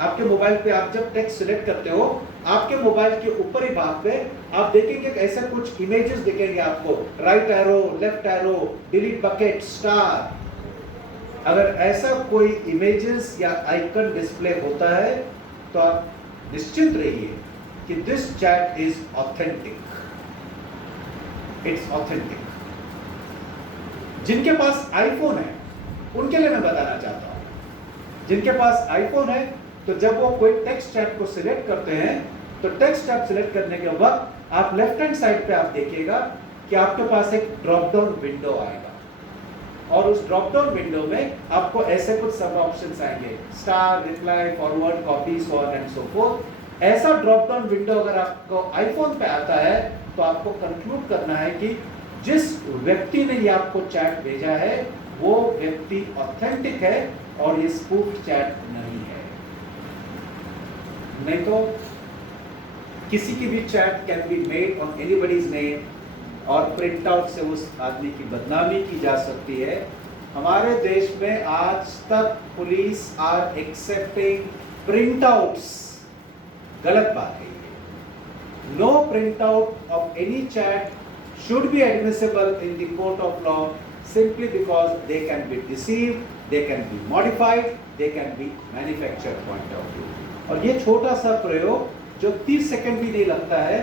आपके मोबाइल पे आप जब टेक्स्ट सिलेक्ट करते हो, आपके मोबाइल के ऊपरी भाग पे आप देखेंगे ऐसे कुछ इमेजेस दिखेंगे आपको, right arrow, left arrow, delete bucket, star. अगर ऐसा कोई इमेजेस या आइकन डिस्प्ले होता है तो आप निश्चित रहिए कि this chat is authentic, it's authentic. जिनके पास आईफोन है उनके लिए मैं बताना चाहता हूं, जिनके पास आईफोन है तो जब वो कोई टेक्स्ट चैट को सिलेक्ट करते हैं तो टेक्स्ट चैट सिलेक्ट करने के वक्त आप लेफ्ट हैंड साइड पे आप देखिएगा कि आपके पास एक ड्रॉप डाउन विंडो आएगा और उस ड्रॉप डाउन विंडो में आपको ऐसे कुछ सब ऑप्शंस आएंगे, star, reply, forward, copy, so on and so fourth. ऐसा ड्रॉप डाउन विंडो अगर आपको आईफोन पे आता है तो आपको कंक्लूड करना है कि जिस व्यक्ति ने ये आपको चैट भेजा है वो व्यक्ति ऑथेंटिक है और ये स्पूफ चैट नहीं है। नहीं तो किसी की भी chat can be made on anybody's name और प्रिंट आउट से उस आदमी की बदनामी की जा सकती है। हमारे देश में आज तक police are accepting print outs, गलत बात है। No print out of any chat should be admissible in the court of law simply because they can be deceived, they can be modified, they can be manufactured point of view। और ये छोटा सा प्रयोग जो 30 second भी नहीं लगता है,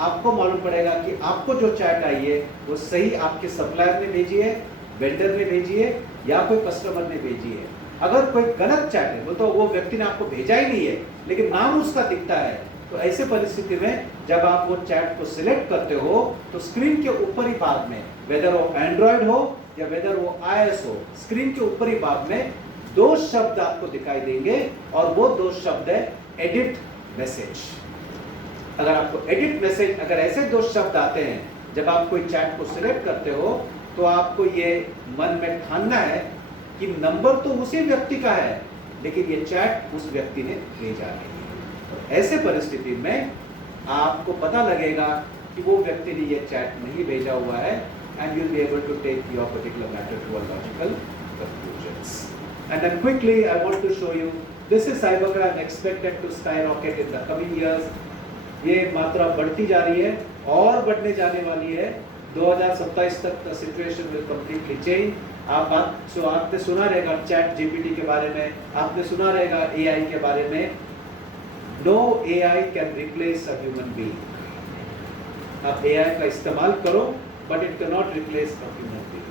आपको मालूम पड़ेगा कि आपको जो चैट आई है वो सही आपके सप्लायर ने भेजी है, वेंडर ने भेजी है या कोई कस्टमर ने भेजी है। अगर कोई गलत चैट है तो वो व्यक्ति ने आपको भेजा ही नहीं है लेकिन नाम उसका दिखता है, तो ऐसे परिस्थिति में जब आप वो चैट को सिलेक्ट करते हो तो स्क्रीन के ऊपरी भाग में, वेदर वो एंड्रॉइड हो या वेदर वो iOS हो, स्क्रीन के ऊपरी भाग में 2 शब्द आपको दिखाई देंगे और वो 2 शब्द है एडिट मैसेज। अगर आपको एडिट मैसेज, अगर ऐसे 2 शब्द आते हैं जब आप कोई चैट को सिलेक्ट करते हो तो आपको ये मन में ठानना है कि नंबर तो उसी व्यक्ति का है लेकिन ये चैट उस व्यक्ति ने भेजा है। तो ऐसे परिस्थिति में आपको पता लगेगा कि वो व्यक्ति ने ये चैट नहीं भेजा हुआ है and you'll be able to take your particular matter to a logical conclusions. And then quickly I want to show you, this is cybercrime expected to skyrocket in the coming years. ये मात्रा बढ़ती जा रही है और बढ़ने जाने वाली है। 2027 तक the situation will completely change. आपने सुना रहेगा चैट जीपीटी के बारे में, आपने सुना रहेगा AI के बारे में। No AI can replace a human being. आप AI का इस्तेमाल करो, but it cannot replace a human being.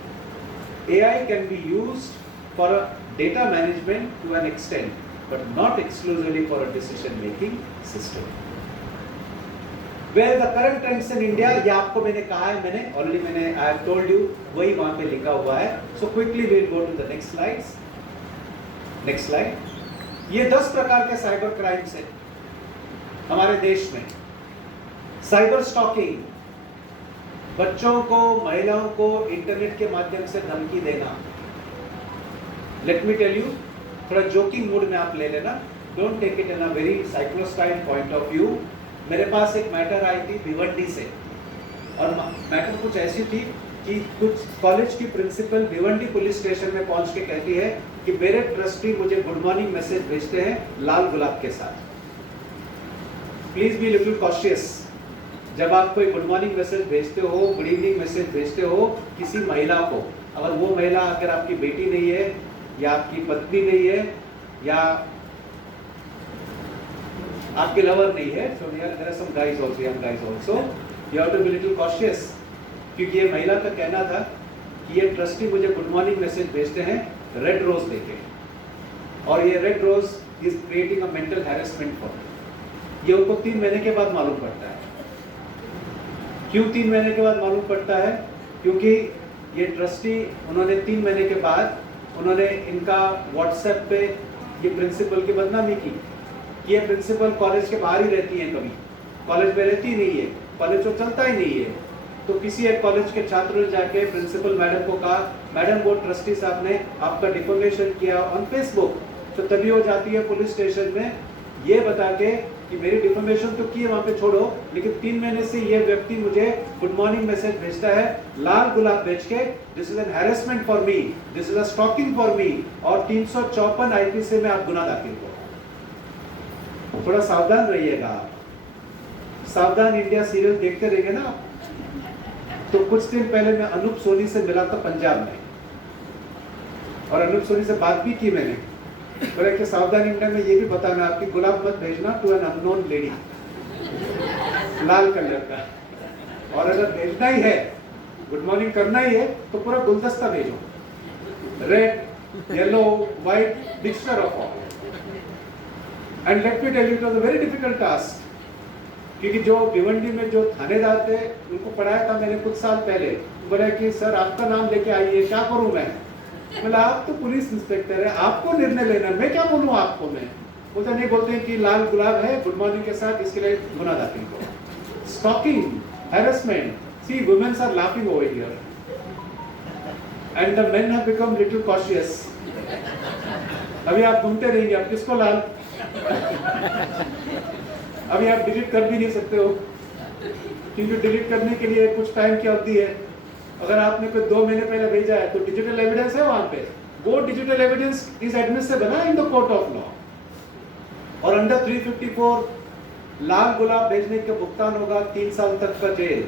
AI can be used for a data management to an extent, but not exclusively for a decision-making system. Where the current trends in India, ये आपको मैंने कहा है, I have told you, वही वहाँ पे लिखा हुआ है. So quickly we'll go to the next slides. Next slide. ये 10 प्रकार के साइबर क्राइम्स हैं हमारे देश में। साइबर स्टॉकिंग, बच्चों को, महिलाओं को इंटरनेट के माध्यम से धमकी देना। लेट मी टेल यू, थोड़ा जोकिंग मूड में आप ले लेना, don't take it in a very cyclostyle point of view. मेरे पास एक मैटर आई थी भिवंडी से, और मैटर कुछ ऐसी थी कि कुछ कॉलेज की प्रिंसिपल भिवंडी पुलिस स्टेशन में पहुंच के कहती है कि मेरे ट्रस्टी मुझे गुड मॉर्निंग मैसेज भेजते हैं लाल गुलाब के साथ। प्लीज बी लिटिल कॉशियस जब आप कोई गुड मॉर्निंग मैसेज भेजते हो, गुड इवनिंग मैसेज भेजते हो किसी महिला को, अगर वो महिला अगर आपकी बेटी नहीं है या आपकी पत्नी नहीं है या आपके लवर नहीं है, so there are some guys also, young guys also, you have to be little cautious, क्योंकि ये महिला का कहना था कि ये ट्रस्टी मुझे गुड मॉर्निंग मैसेज भेजते हैं रेड रोज देके, और ये red rose is creating a mental harassment for me. ये उनको 3 महीने के बाद मालूम पड़ता है। क्यों 3 महीने के बाद मालूम पड़ता है? क्योंकि ये ट्रस्टी, उन्होंने 3 महीने के बाद उन्होंने इनका व्हाट्सएप पे ये प्रिंसिपल की बदनामी की कि ये प्रिंसिपल कॉलेज के बाहर ही रहती है, कभी कॉलेज में रहती नहीं है, कॉलेज तो चलता ही नहीं है। तो किसी एक कॉलेज के छात्र ने जाके प्रिंसिपल मैडम को कहा, मैडम वो ट्रस्टी साहब ने आपका डिफेमेशन किया ऑन फेसबुक। तो तभी वो जाती है पुलिस स्टेशन में ये बता के कि मेरी डिफेमेशन तो की है वहाँ पे छोड़ो, लेकिन 3 महीने से ये व्यक्ति मुझे गुड मॉर्निंग मैसेज भेजता है लाल गुलाब भेज के, this is an harassment for me, this is a stalking for me, और 354 आईपीसी में आप गुनाह दाखिल करो। थोड़ा सावधान रहिएगा आप। सावधान इंडिया सीरियल देखते रहेंगे ना आप। तो कुछ दिन पहले मैं अनूप सोनी से मिला था पंजाब में, और अनूप सोनी से बात भी की मैंने, बोला कि सावधान इंडिया में ये भी बताना आपकी गुलाब मत भेजना टू एन अननोन लेडी, लाल कलर का, और अगर भेजना ही है, गुड मॉर्निंग करना ही है, तो पूरा गुलदस्ता भेजो, red yellow white mixture of all. And let me tell you, it was a very difficult task, क्योंकि जो भिवंडी में जो थानेदार थे उनको पढ़ाया था मैंने कुछ साल पहले। बोला कि सर आपका नाम लेके आइए, क्या करूं मैं? बोला आप तो पुलिस इंस्पेक्टर है, आपको निर्णय लेना, मैं क्या बोलूं आपको? मैं बोलते नहीं, बोलते हैं कि लाल गुलाब है गुड मॉर्निंग के साथ, इसके लिए गुनाह दाखिल करो। Stalking, harassment, see womens are laughing over here and the men have become little cautious. अभी आप घूमते रहेंगे, आप किसको लाल? अभी आप डिलीट कर भी नहीं सकते हो, क्योंकि डिलीट करने के लिए कुछ टाइम की अवधि है। अगर आपने कोई 2 महीने पहले भेजा है तो डिजिटल एविडेंस है वहां पे, वो digital evidence is admissible in the court of law. और अंडर 354 लाल गुलाब भेजने का भुगतान होगा 3 साल तक का जेल।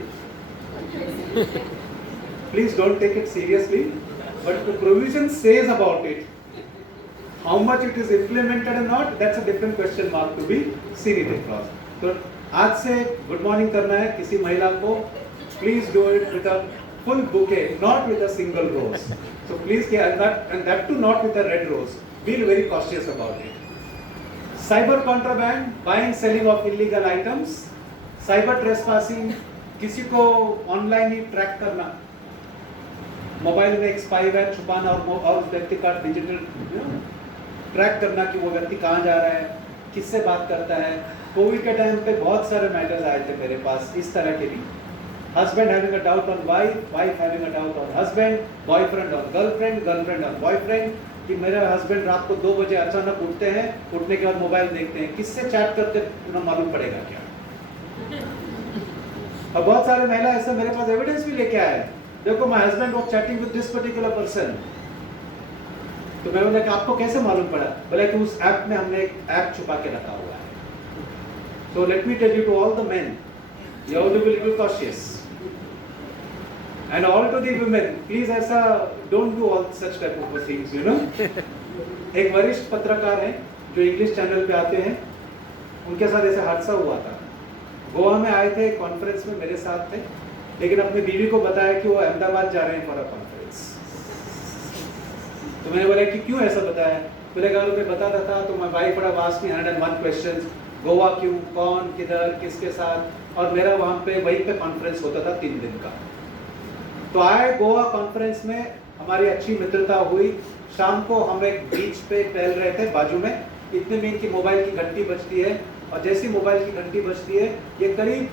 Please don't take it seriously, but the provision says about it. How much it is implemented or not, that's a different question mark to be seen it across. तो आज से गुड मॉर्निंग करना है किसी महिला को, please do it with a full bouquet, not with a single rose. So please and that too not with a red rose. Be very cautious about it. Cyber contraband, buying selling of illegal items, cyber trespassing, किसी को online ही track करना, mobile में एक spyware छुपाना और उस व्यक्ति का डिजिटल ट्रैक करना कि वो व्यक्ति कहाँ जा रहा है, किससे बात करता है. कोविड के टाइम पे बहुत सारे मैटर्स आए थे मेरे पास इस तरह के भी. Husband having a doubt on wife, wife having a doubt on husband, boyfriend on girlfriend, girlfriend on boyfriend, कि मेरा हस्बैंड रात को 2 बजे अचानक उठते हैं, उठने के बाद मोबाइल देखते हैं, किससे चैट करते उन्हें मालूम पड़ेगा क्या. और बहुत सारे महिला ऐसे मेरे पास एविडेंस भी लेके आए, देखो my husband was chatting with this particular person. तो मैं बोला कि आपको कैसे मालूम पड़ा? बोला कि उस ऐप में हमने एक ऐप छुपा के रखा हुआ है. So let me tell you to all the men, you have to be little cautious. And all to the women, please ऐसा don't do all such type of things, you know. एक वरिष्ठ पत्रकार हैं जो इंग्लिश चैनल पे आते हैं, उनके साथ ऐसे हादसा हुआ था. गोवा में आए थे, कॉन्फ्रेंस में मेरे साथ थे, लेकिन अपनी बीवी को बताया कि वो अहमदाबाद जा रहे हैं फॉर अ कॉन्फ्रेंस. तो मैंने बोला कि क्यों ऐसा बताया? बोले अगर मैं बताता था तो my wife would have asked me 101 questions. Goa क्यों, कौन, किधर, किसके साथ, और मेरा वहाँ पे वहीं पे कॉन्फ्रेंस होता था 3 दिन का. तो आए गोवा कॉन्फ्रेंस में, हमारी अच्छी मित्रता हुई. शाम को हम एक बीच पे टहल रहे थे बाजू में, इतने में इनकी मोबाइल की घंटी बजती है, और जैसी मोबाइल की घंटी बजती है ये करीब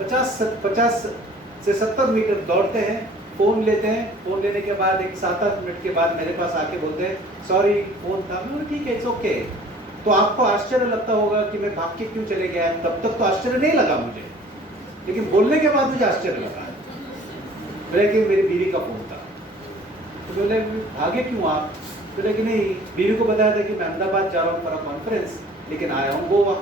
50 से 70 मीटर दौड़ते हैं, फ़ोन लेते हैं. फ़ोन लेने के बाद एक 7-8 मिनट के बाद मेरे पास आके बोलते हैं सॉरी फ़ोन था. मैं ठीक है, इट्स ओके. तो आपको आश्चर्य लगता होगा कि मैं भाग के क्यों चले गया. तब तक तो आश्चर्य नहीं लगा मुझे, लेकिन बोलने के बाद मुझे आश्चर्य लगा. बोले कि मेरी बीवी का फ़ोन था. तो बोले भागे क्यों आप? बोले कि नहीं, बीवी को बताया था कि मैं अहमदाबाद जा रहा हूँ फॉर अ कॉन्फ्रेंस, लेकिन आया हूँ गोवा,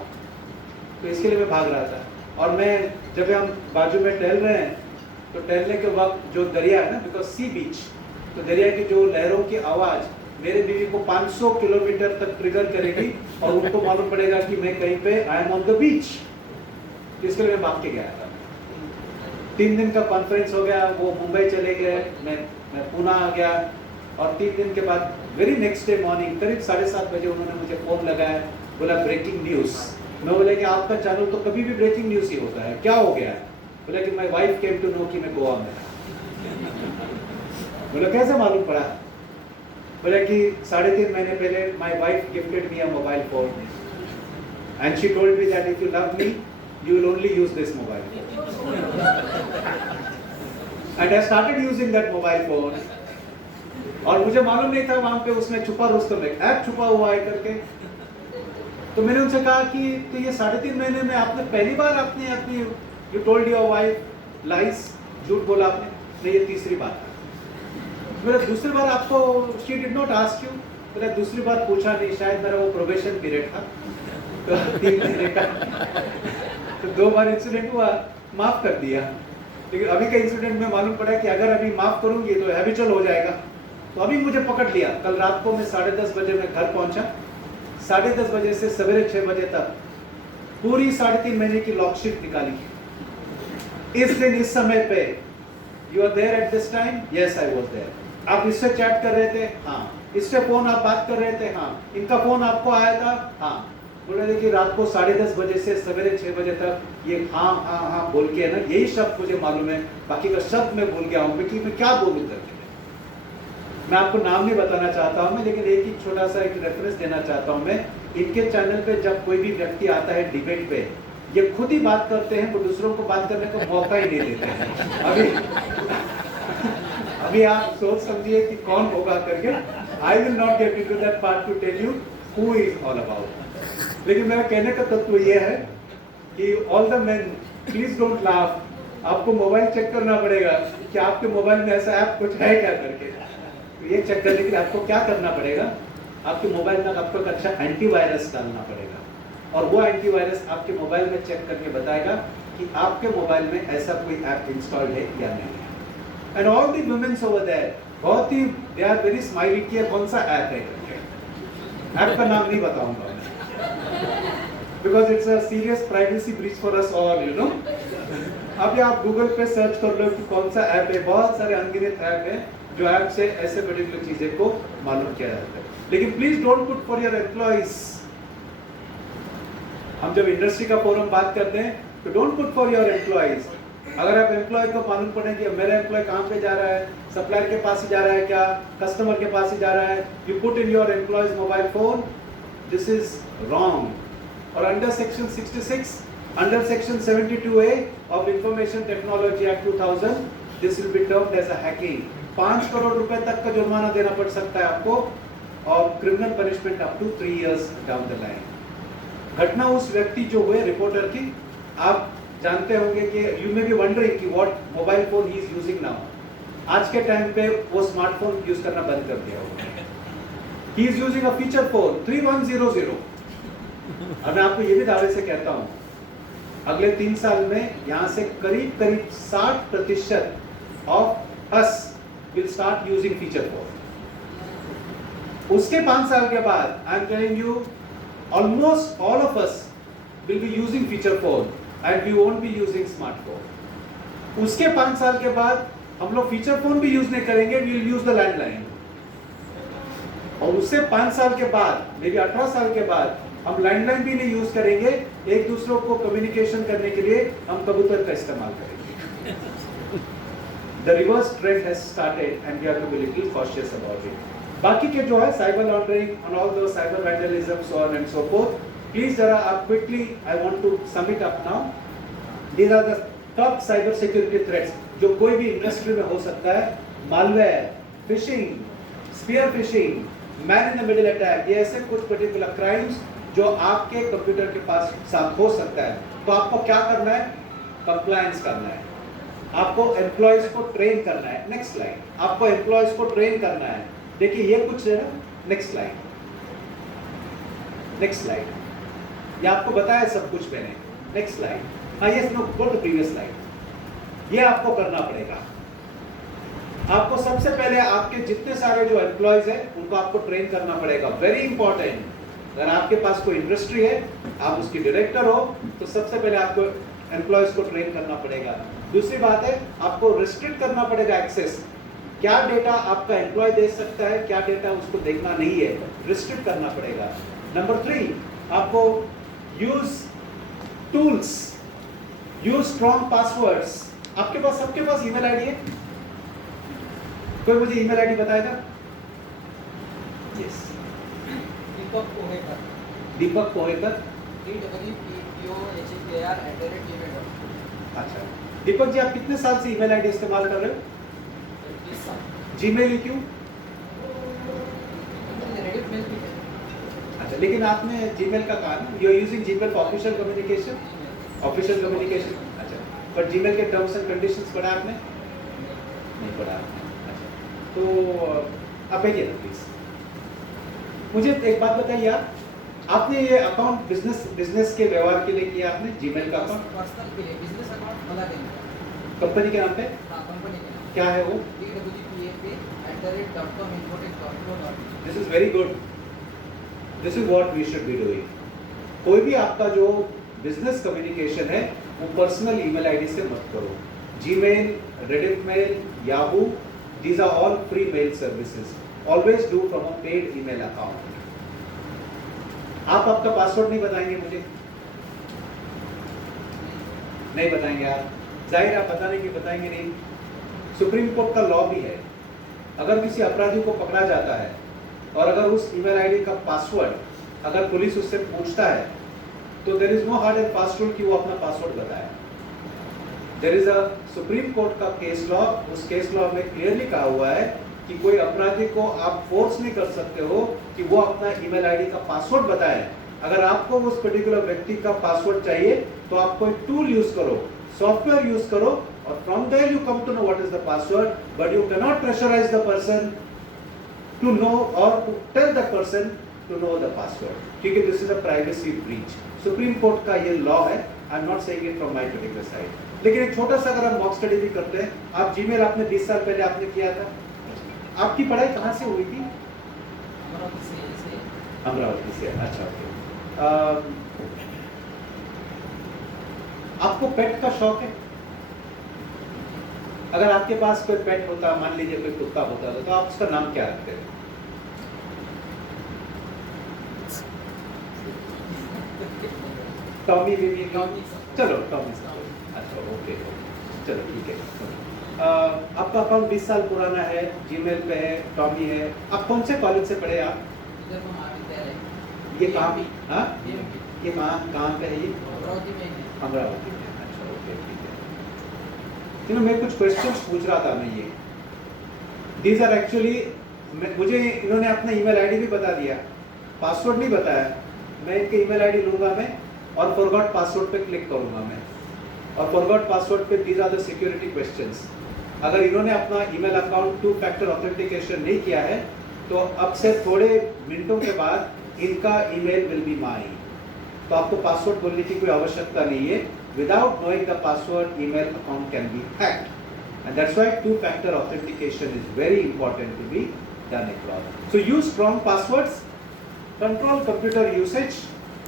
तो इसके लिए मैं भाग रहा था. और मैं जब हम बाजू में टहल रहे हैं तो टहलने के वक्त जो दरिया है ना, बिकॉज सी बीच, तो दरिया की जो लहरों की आवाज़ मेरे बीवी को 500 किलोमीटर तक ट्रिगर करेगी, और उनको मालूम पड़ेगा कि मैं कहीं पे I am on the beach. इसके लिए मैं भाग के गया था. 3 दिन का कॉन्फ्रेंस हो गया, वो मुंबई चले गए, मैं पुणे आ गया. और 3 दिन के बाद वेरी नेक्स्ट डे मॉर्निंग करीब 7:30 बजे उन्होंने मुझे फ़ोन लगाया, बोला ब्रेकिंग न्यूज़. मैं बोला कि आपका चैनल तो कभी भी ब्रेकिंग न्यूज़ ही होता है, क्या हो गया है? बोला कि my wife came to know कि मैं गोवा में था. बोला कैसे मालूम पड़ा? बोला कि 3.5 महीने पहले my wife gifted me a mobile phone and she told me that if you love me you will only use this mobile phone. And I started using that mobile phone. और मुझे मालूम नहीं था वहां पे उसमें छुपा रुस्तम एक ऐप छुपा हुआ है करके. तो मैंने उनसे कहा कि तो ये 3.5 महीने में आपने पहली बार आपने अपनी you told your wife lies, झूठ बोला आपने? नहीं, ये तीसरी बार था. मेरा दूसरी बार आपको she did not ask you? मेरा दूसरी बार पूछा नहीं, शायद मेरा वो प्रोबेशन पीरियड था, तो 3 महीने का. तो 2 बार इंसिडेंट हुआ, माफ कर दिया. लेकिन अभी का इंसिडेंट में मालूम पड़ा कि अगर अभी माफ करूंगी तो हैबिचुअल हो जाएगा. तो अभी मुझे पकड़ लिया. कल रात को मैं 10:30 बजे मैं घर पहुंचा. 10:30 बजे से सवेरे 6 बजे तक पूरी 3.5 महीने की लॉकशीट निकाली. इस दिन इस समय पे you are there at this time? Yes I was there. आप इससे चैट कर रहे थे? हाँ. इससे फोन आप बात कर रहे थे? हाँ. इनका फोन आपको आया था? हाँ. बोल रहे थे कि रात को 10:30 बजे से सवेरे 6 बजे तक ये हाँ हाँ हाँ बोल के है ना, यही शब्द मुझे मालूम है, बाकी का शब्द मैं भूल गया हूँ कि मैं क्या बोलूँ करके. मैं आपको नाम नहीं बताना चाहता हूँ मैं, लेकिन एक ही छोटा सा एक रेफरेंस देना चाहता हूँ मैं. इनके चैनल पे जब कोई भी व्यक्ति आता है डिबेट पे, ये खुद ही बात करते हैं, वो दूसरों को बात करने का मौका ही नहीं देते हैं. अभी आप सोच समझिए कि कौन होगा करके. I will not get into that part to tell you who is all about. लेकिन मेरा कहने का तत्व ये है कि all the men please don't laugh. आपको मोबाइल चेक करना पड़ेगा कि आपके मोबाइल में ऐसा ऐप कुछ है क्या करके. तो ये चेक करने के लिए आपको क्या करना पड़ेगा? आपके मोबाइल में आपको एक अच्छा एंटीवायरस डालना पड़ेगा, और वो एंटीवायरस आपके मोबाइल में चेक करके बताएगा कि आपके मोबाइल में ऐसा कोई ऐप इंस्टॉल्ड है या नहीं है. And all the womens over there बहुत ही दे आर वेरी स्माइली कि कौन सा ऐप है करके. ऐप का नाम नहीं बताऊंगा. Because it's a serious privacy breach for us all, you know. अभी आप गूगल पे सर्च कर लो कि कौन सा ऐप है, बहुत सारे अनगिनत ऐप है जो ऐप से ऐसे पर्टिकुलर चीजें को मालूम किया जाता है। लेकिन please don't put for your employees. हम जब इंडस्ट्री का फोरम बात करते हैं तो don't put for your employees. अगर आप एम्प्लॉय को मालूम पड़े कि मेरा एम्प्लॉय कहाँ पे जा रहा है, सप्लायर के पास ही जा रहा है क्या, कस्टमर के पास ही जा रहा है, you put in your employees mobile phone, this is wrong. और under section 66, under section 72A of information technology act 2000, this will be termed as a hacking. 5 crore रुपए तक का जुर्माना देना पड़ सकता है आपको, और criminal punishment up to 3 years down the line. घटना उस व्यक्ति जो हुए रिपोर्टर की, आप जानते होंगे कि यू मे बी वंडरिंग कि what mobile phone he is using now. आज के टाइम पे वो स्मार्टफोन यूज करना बंद कर दिया होगा। He is using a feature phone 3100। और मैं आपको ये भी दावे से कहता हूँ, अगले 3 साल में यहाँ से करीब करीब 60% of us will start using feature phone. उसके 5 साल के बाद I am telling you, almost all of us will be using feature phone and we won't be using smartphone. उसके 5 साल के बाद हम लोग फीचर फोन भी यूज नहीं करेंगे, we will use the landline. और उससे 5 साल के बाद, मे बी 18 साल के बाद, हम लैंडलाइन भी नहीं यूज करेंगे, एक दूसरों को कम्युनिकेशन करने के लिए हम कबूतर का इस्तेमाल करेंगे। The reverse trend has started and we have to be little cautious about it. बाकी के जो है cyber laundering and all though cyber vandalism so on and so forth, please जरा आप quickly, I want to sum it up now. These are the top cyber security threats जो कोई भी industry में हो सकता है। Malware, phishing, spear phishing, man in the middle attack, ये ऐसे कुछ पर्टिकुलर क्राइम्स जो आपके कंप्यूटर के पास साथ हो सकता है। तो आपको क्या करना है? कंप्लायंस करना है, आपको एम्प्लॉयज को ट्रेन करना है। Next slide. आपको एम्प्लॉयज को ट्रेन करना है। देखिए ये कुछ है ना, नेक्स्ट स्लाइड, नेक्स्ट स्लाइड। ये आपको बताया सब कुछ मैंने। Next slide. हाँ, yes, no, go to previous slide. ये आपको करना पड़ेगा। आपको सबसे पहले आपके जितने सारे जो एम्प्लॉयज हैं उनको आपको ट्रेन करना पड़ेगा। Very important. अगर आपके पास कोई इंडस्ट्री है, आप उसकी डायरेक्टर हो, तो सबसे पहले आपको एम्प्लॉयज को ट्रेन करना पड़ेगा। दूसरी बात है, आपको रिस्ट्रिक्ट करना पड़ेगा एक्सेस। क्या डेटा आपका एम्प्लॉय दे सकता है, क्या डेटा उसको देखना नहीं है, रिस्ट्रिक्ट करना पड़ेगा। नंबर 3, आपको use tools, use strong passwords. आपके पास, सबके पास ईमेल आईडी है? कोई मुझे ईमेल आईडी बताएगा? यस, दीपक पोहेकर, दीपक पोहेकर। अच्छा, दीपक जी, आप कितने साल से ईमेल आईडी इस्तेमाल कर रहे हो? जीमेल ही क्यों? अच्छा, लेकिन आपने जीमेल का कहा ना, you are using Gmail for official communication, official communication. अच्छा, पर जीमेल के टर्म्स एंड कंडीशंस पढ़ा आपने? नहीं पढ़ा आपने। अच्छा, तो आप भेजिए ना प्लीज। मुझे एक बात बताइए, आपने ये अकाउंट बिजनेस के व्यवहार के लिए किया आपने जीमेल का अकाउंट? पर्सनल के लिए बिजनेस अकाउंट मला देंगे। कंपनी के नाम पे? हाँ, कंपनी के नाम। क्या है वो? This is very good. This is what we should be doing. कोई भी आपका जो बिजनेस कम्युनिकेशन है वो पर्सनल ईमेल आईडी से मत करो। Gmail, Rediff mail, Yahoo, these are all free mail services. Always do from a paid email account. आप आपका पासवर्ड नहीं बताएंगे मुझे? नहीं बताएंगे आप? जाहिर आप बताने की बताएंगे नहीं। सुप्रीम कोर्ट का लॉ भी है, अगर किसी अपराधी को पकड़ा जाता है और अगर उस ईमेल आईडी का पासवर्ड अगर पुलिस उससे पूछता है तो there is no hard and fast rule कि वो अपना पासवर्ड बताए। There is a Supreme Court का केस लॉ, उस केस लॉ में क्लियरली कहा हुआ है कि कोई अपराधी को आप फोर्स नहीं कर सकते हो कि वो अपना ईमेल आईडी का पासवर्ड बताए। अगर आपको उस पर्टिकुलर व्यक्ति का पासवर्ड चाहिए तो आप कोई टूल यूज करो, सॉफ्टवेयर यूज करो, और from there you come to know what is the password, but you cannot pressurize the person to know or to tell the person to know the password, क्योंकि this is a privacy breach. Supreme Court का ये law है। I am not saying it from my particular side. लेकिन एक छोटा सा अगर हम मॉक स्टडी भी करते हैं, आप जीमेल आपने 20 साल पहले आपने किया था। आपकी पढ़ाई कहाँ से हुई थी? अमरावती से। अच्छा, ओके। आपको पेट का शौक है? अगर आपके पास कोई पेट होता, मान लीजिए कोई कुत्ता होता तो आप उसका नाम क्या रखते हैं? Tommy baby? टॉमी। चलो टॉमी साहब, अच्छा ओके, चलो ठीक है। आपका अकाउंट 20 साल पुराना है, जीमेल पे है, टॉमी है। आप कौन से कॉलेज से पढ़े आप? इधर हम महाविद्यालय ये कहाँ? हाँ, DMP, ये कहाँ पे है ये? अमरावती में है। अमरावती में। अच्छा ओके ठीक है। मैं कुछ क्वेश्चंस पूछ रहा था मैं ये। दीज आर एक्चुअली, मुझे इन्होंने अपना ईमेल आईडी भी बता दिया, पासवर्ड नहीं बताया। मैं इनके ईमेल आईडी लूंगा मैं और फॉरगॉट पासवर्ड पे क्लिक करूंगा मैं, और फॉरगॉट पासवर्ड पे these are the security questions. अगर इन्होंने अपना ईमेल अकाउंट 2 फैक्टर ऑथेंटिकेशन नहीं किया है तो अब से थोड़े मिनटों के बाद इनका ईमेल विल बी माइन। तो आपको पासवर्ड बोलने की कोई आवश्यकता नहीं है। Without knowing the password email account can be hacked, and that's why 2 factor authentication is very important to be done across. So use strong passwords, control computer usage,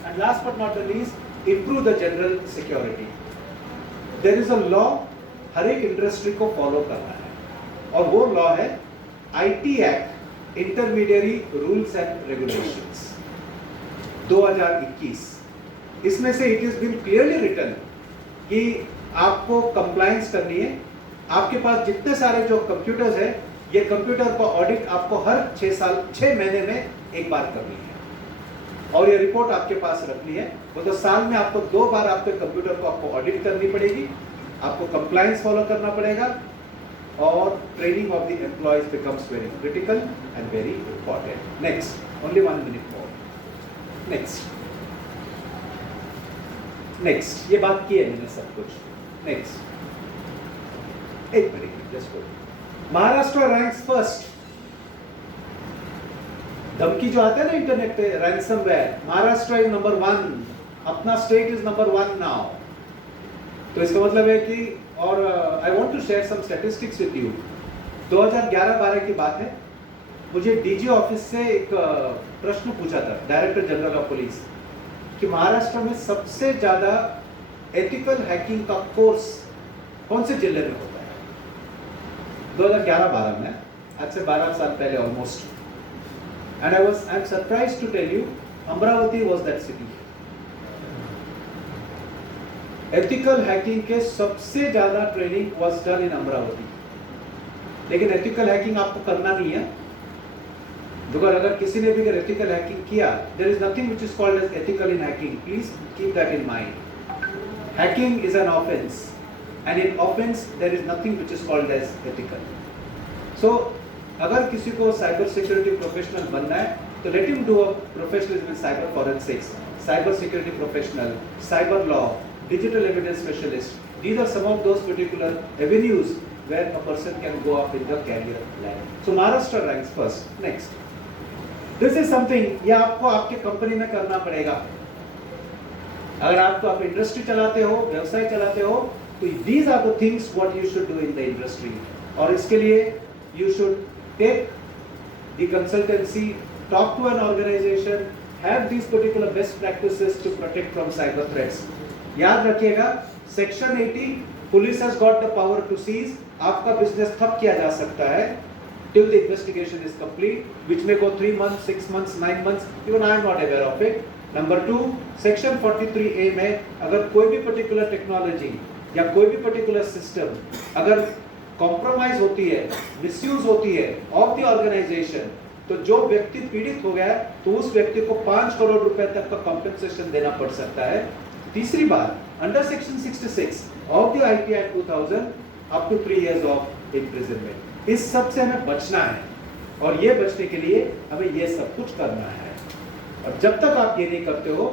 and last but not the least, improve the general security. There is a law हर एक industry को follow करना है, और वो law है IT act intermediary rules and regulations 2021। इसमें से it is been clearly written कि आपको कंप्लायंस करनी है। आपके पास जितने सारे जो कंप्यूटर्स है, ये कंप्यूटर को ऑडिट आपको हर 6 महीने में एक बार करनी है, और ये रिपोर्ट आपके पास रखनी है। वो तो साल में आपको 2 बार आपके कंप्यूटर को आपको ऑडिट करनी पड़ेगी, आपको कंप्लायंस फॉलो करना पड़ेगा, और training of the employees becomes very critical and very important. Next, only 1 minute more. Next, ये बात की है मैंने सब कुछ। Next, 1 minute just go. Maharashtra ranks first. धमकी जो आता है ना इंटरनेट पे, रैंसमवेयर, महाराष्ट्र इज नंबर 1, अपना स्टेट इज नंबर 1 नाउ। तो इसका मतलब है कि, और I want to share some statistics with you. 2011-12 की बात है, मुझे डीजी ऑफिस से एक प्रश्न पूछा था डायरेक्टर जनरल ऑफ पुलिस कि महाराष्ट्र में सबसे ज्यादा एथिकल हैकिंग का कोर्स कौन से जिले में होता है? 2011-12 में, आज से 12 साल पहले almost. And I am surprised to tell you, Amravati was that city. Ethical hacking के सबसे ज्यादा training was done in Amravati. लेकिन एथिकल हैकिंग आपको करना नहीं है, अगर किसी ने भी एथिकल हैकिंग किया, there is nothing which is called as ethical in hacking. Please keep that in mind. Hacking is an offence, and in offence there is nothing which is called as ethical. So अगर किसी को cyber security professional बनना है तो let him do a professionalism in cyber forensics, cyber security professional, cyber law, digital evidence specialist. These are some of those particular avenues where a person can go up in the career ladder. So Maharashtra ranks first. Next, this is something ये आपको आपके company में करना पड़ेगा। अगर आप industry चलाते हो, व्यवसाय चलाते हो, तो these are the things what you should do in the industry. और इसके लिए you should take the consultancy, talk to an organization, have these particular best practices to protect from cyber threats. याद रखिएगा, section 80, police has got the power to seize. आपका business ठप किया जा सकता है till the investigation is complete, which may go 3 months, 6 months, 9 months. Even I am not aware of it. Number 2, section 43A में अगर कोई भी पर्टिकुलर टेक्नोलॉजी या कोई भी पर्टिकुलर सिस्टम अगर कॉम्प्रोमाइज होती है, मिसयूज होती है ऑफ द ऑर्गेनाइजेशन, तो जो व्यक्ति पीड़ित हो गया तो उस व्यक्ति को 5 करोड़ रुपए तक का कॉम्पेंसेशन देना पड़ सकता है। तीसरी बात, under section 66 of the IT act 2000 up to 3 years of imprisonment. इस सब से हमें बचना है, और ये बचने के लिए हमें ये सब कुछ करना है। और जब तक आप ये नहीं करते हो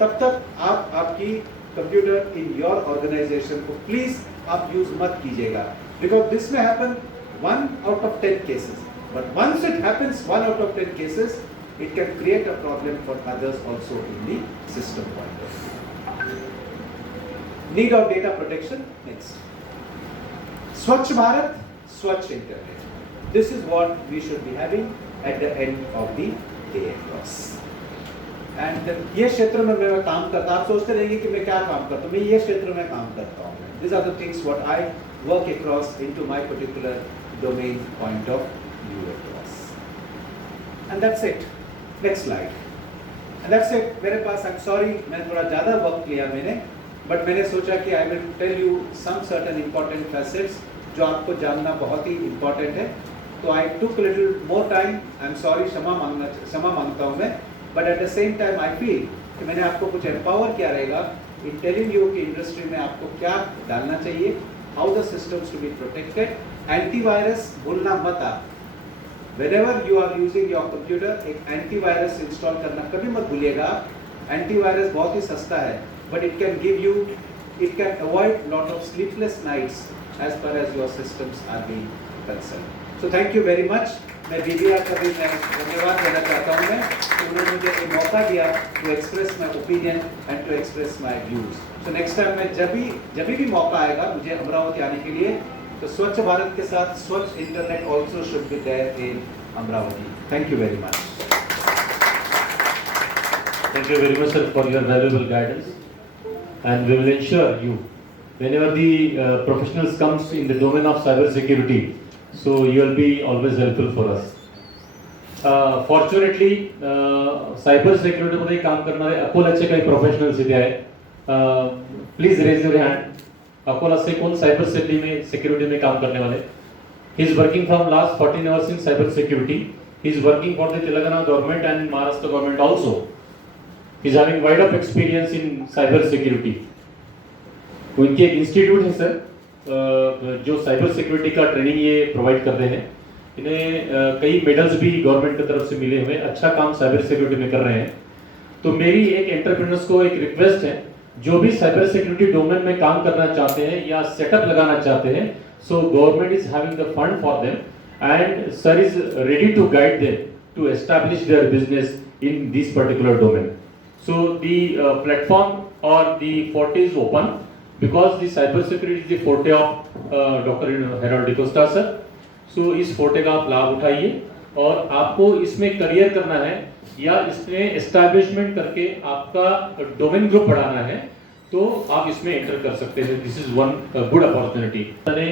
तब तक आप आपकी कंप्यूटर इन योर ऑर्गेनाइजेशन को प्लीज आप यूज मत कीजिएगा, बिकॉज दिस में happen 1 out of 10 cases, but once it happens 1 out of 10 cases, it can create a problem for others also in the system point of view. Need of data protection. Next, Swachh Bharat, Swachh Internet. This is what we should be having at the end of the day across. And ये क्षेत्र में मैं काम करता, आप सोचते रहेंगे कि मैं क्या काम करता हूँ, मैं ये क्षेत्र में काम करता हूँ. These are the things what I work across into my particular domain point of view across. And that's it. Next slide. And that's it. मेरे पास, I'm sorry, मैं थोड़ा ज़्यादा वक्त लिया मैंने, but मैंने सोचा कि I will tell you some certain important facets जो आपको जानना बहुत ही important है. तो I took a little more time. I'm sorry, क्षमा मांगता हूँ मैं. But at the same time I feel कि मैंने आपको कुछ empower किया रहेगा in telling you कि इंडस्ट्री में आपको क्या डालना चाहिए, how the systems to be protected. Antivirus भूलना मत आप. Whenever you are using your computer, एक antivirus install करना कभी मत भूलिएगा. Antivirus बहुत ही सस्ता है, but it can avoid lot of sleepless nights as far as your systems are being concerned. So thank you very much. मैं BBR का भी मैं धन्यवाद देना चाहता हूँ मैं कि उन्होंने मुझे एक मौका दिया to express my opinion and to express my views. So next time मैं जब भी मौका आएगा मुझे अमरावती आने के लिए, तो स्वच्छ भारत के साथ स्वच्छ internet also should be there in Amravati. Thank you very much. Thank you very much, sir, for your valuable guidance, and we will ensure you whenever the professionals comes in the domain of cyber security, so you will be always helpful for us. Fortunately, cyber security मध्ये काम करणारे अकोलाचे काही professionals इथे आहेत. Please raise your hand. Akola से कौन cyber security में काम करने वाले? He is working from last 14 hours in cyber security. He is working for the Telangana government and Maharashtra government also. He is having wide up experience in cyber security. उनके एक institute है sir, जो cyber security का training ये provide कर रहे हैं. इन्हें कई मेडल्स भी गवर्नमेंट की तरफ से मिले हुए, अच्छा काम साइबर सिक्योरिटी में कर रहे हैं. तो मेरी एक एंटरप्रेन्योर्स को एक रिक्वेस्ट है, जो भी साइबर सिक्योरिटी डोमेन में काम करना चाहते हैं या सेटअप लगाना चाहते हैं, so government is having the fund for them and sir is ready to guide them to establish their business in this particular domain. So the platform और the forte is open because the cyber security is the forte of Dr. Harold DeCosta sir. So इस forte का आप लाभ उठाइए और आपको इसमें career करना है या इसमें एस्टैब्लिशमेंट करके आपका डोमेन ग्रुप बढ़ाना है, तो आप इसमें एंटर कर सकते हैं. This is one good opportunity. आणि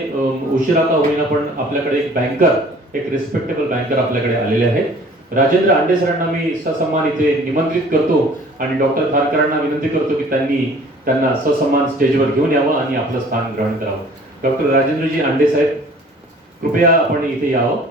उशिरा का होईना पण आपल्याकडे एक बँकर, एक रिस्पेक्टेबल बँकर आपल्याकडे आलेले आहेत. राजेंद्र आंडे सरांना मी ससन्मान इथे निमंत्रित करतो आणि डॉक्टर खारकरांना विनंती करतो की त्यांना ससन्मान स्टेजवर घेऊन यावं आणि आपलं स्थान ग्रहण करावं. डॉक्टर राजेंद्रजी आंडे साहेब, कृपया आपण इथे यावं.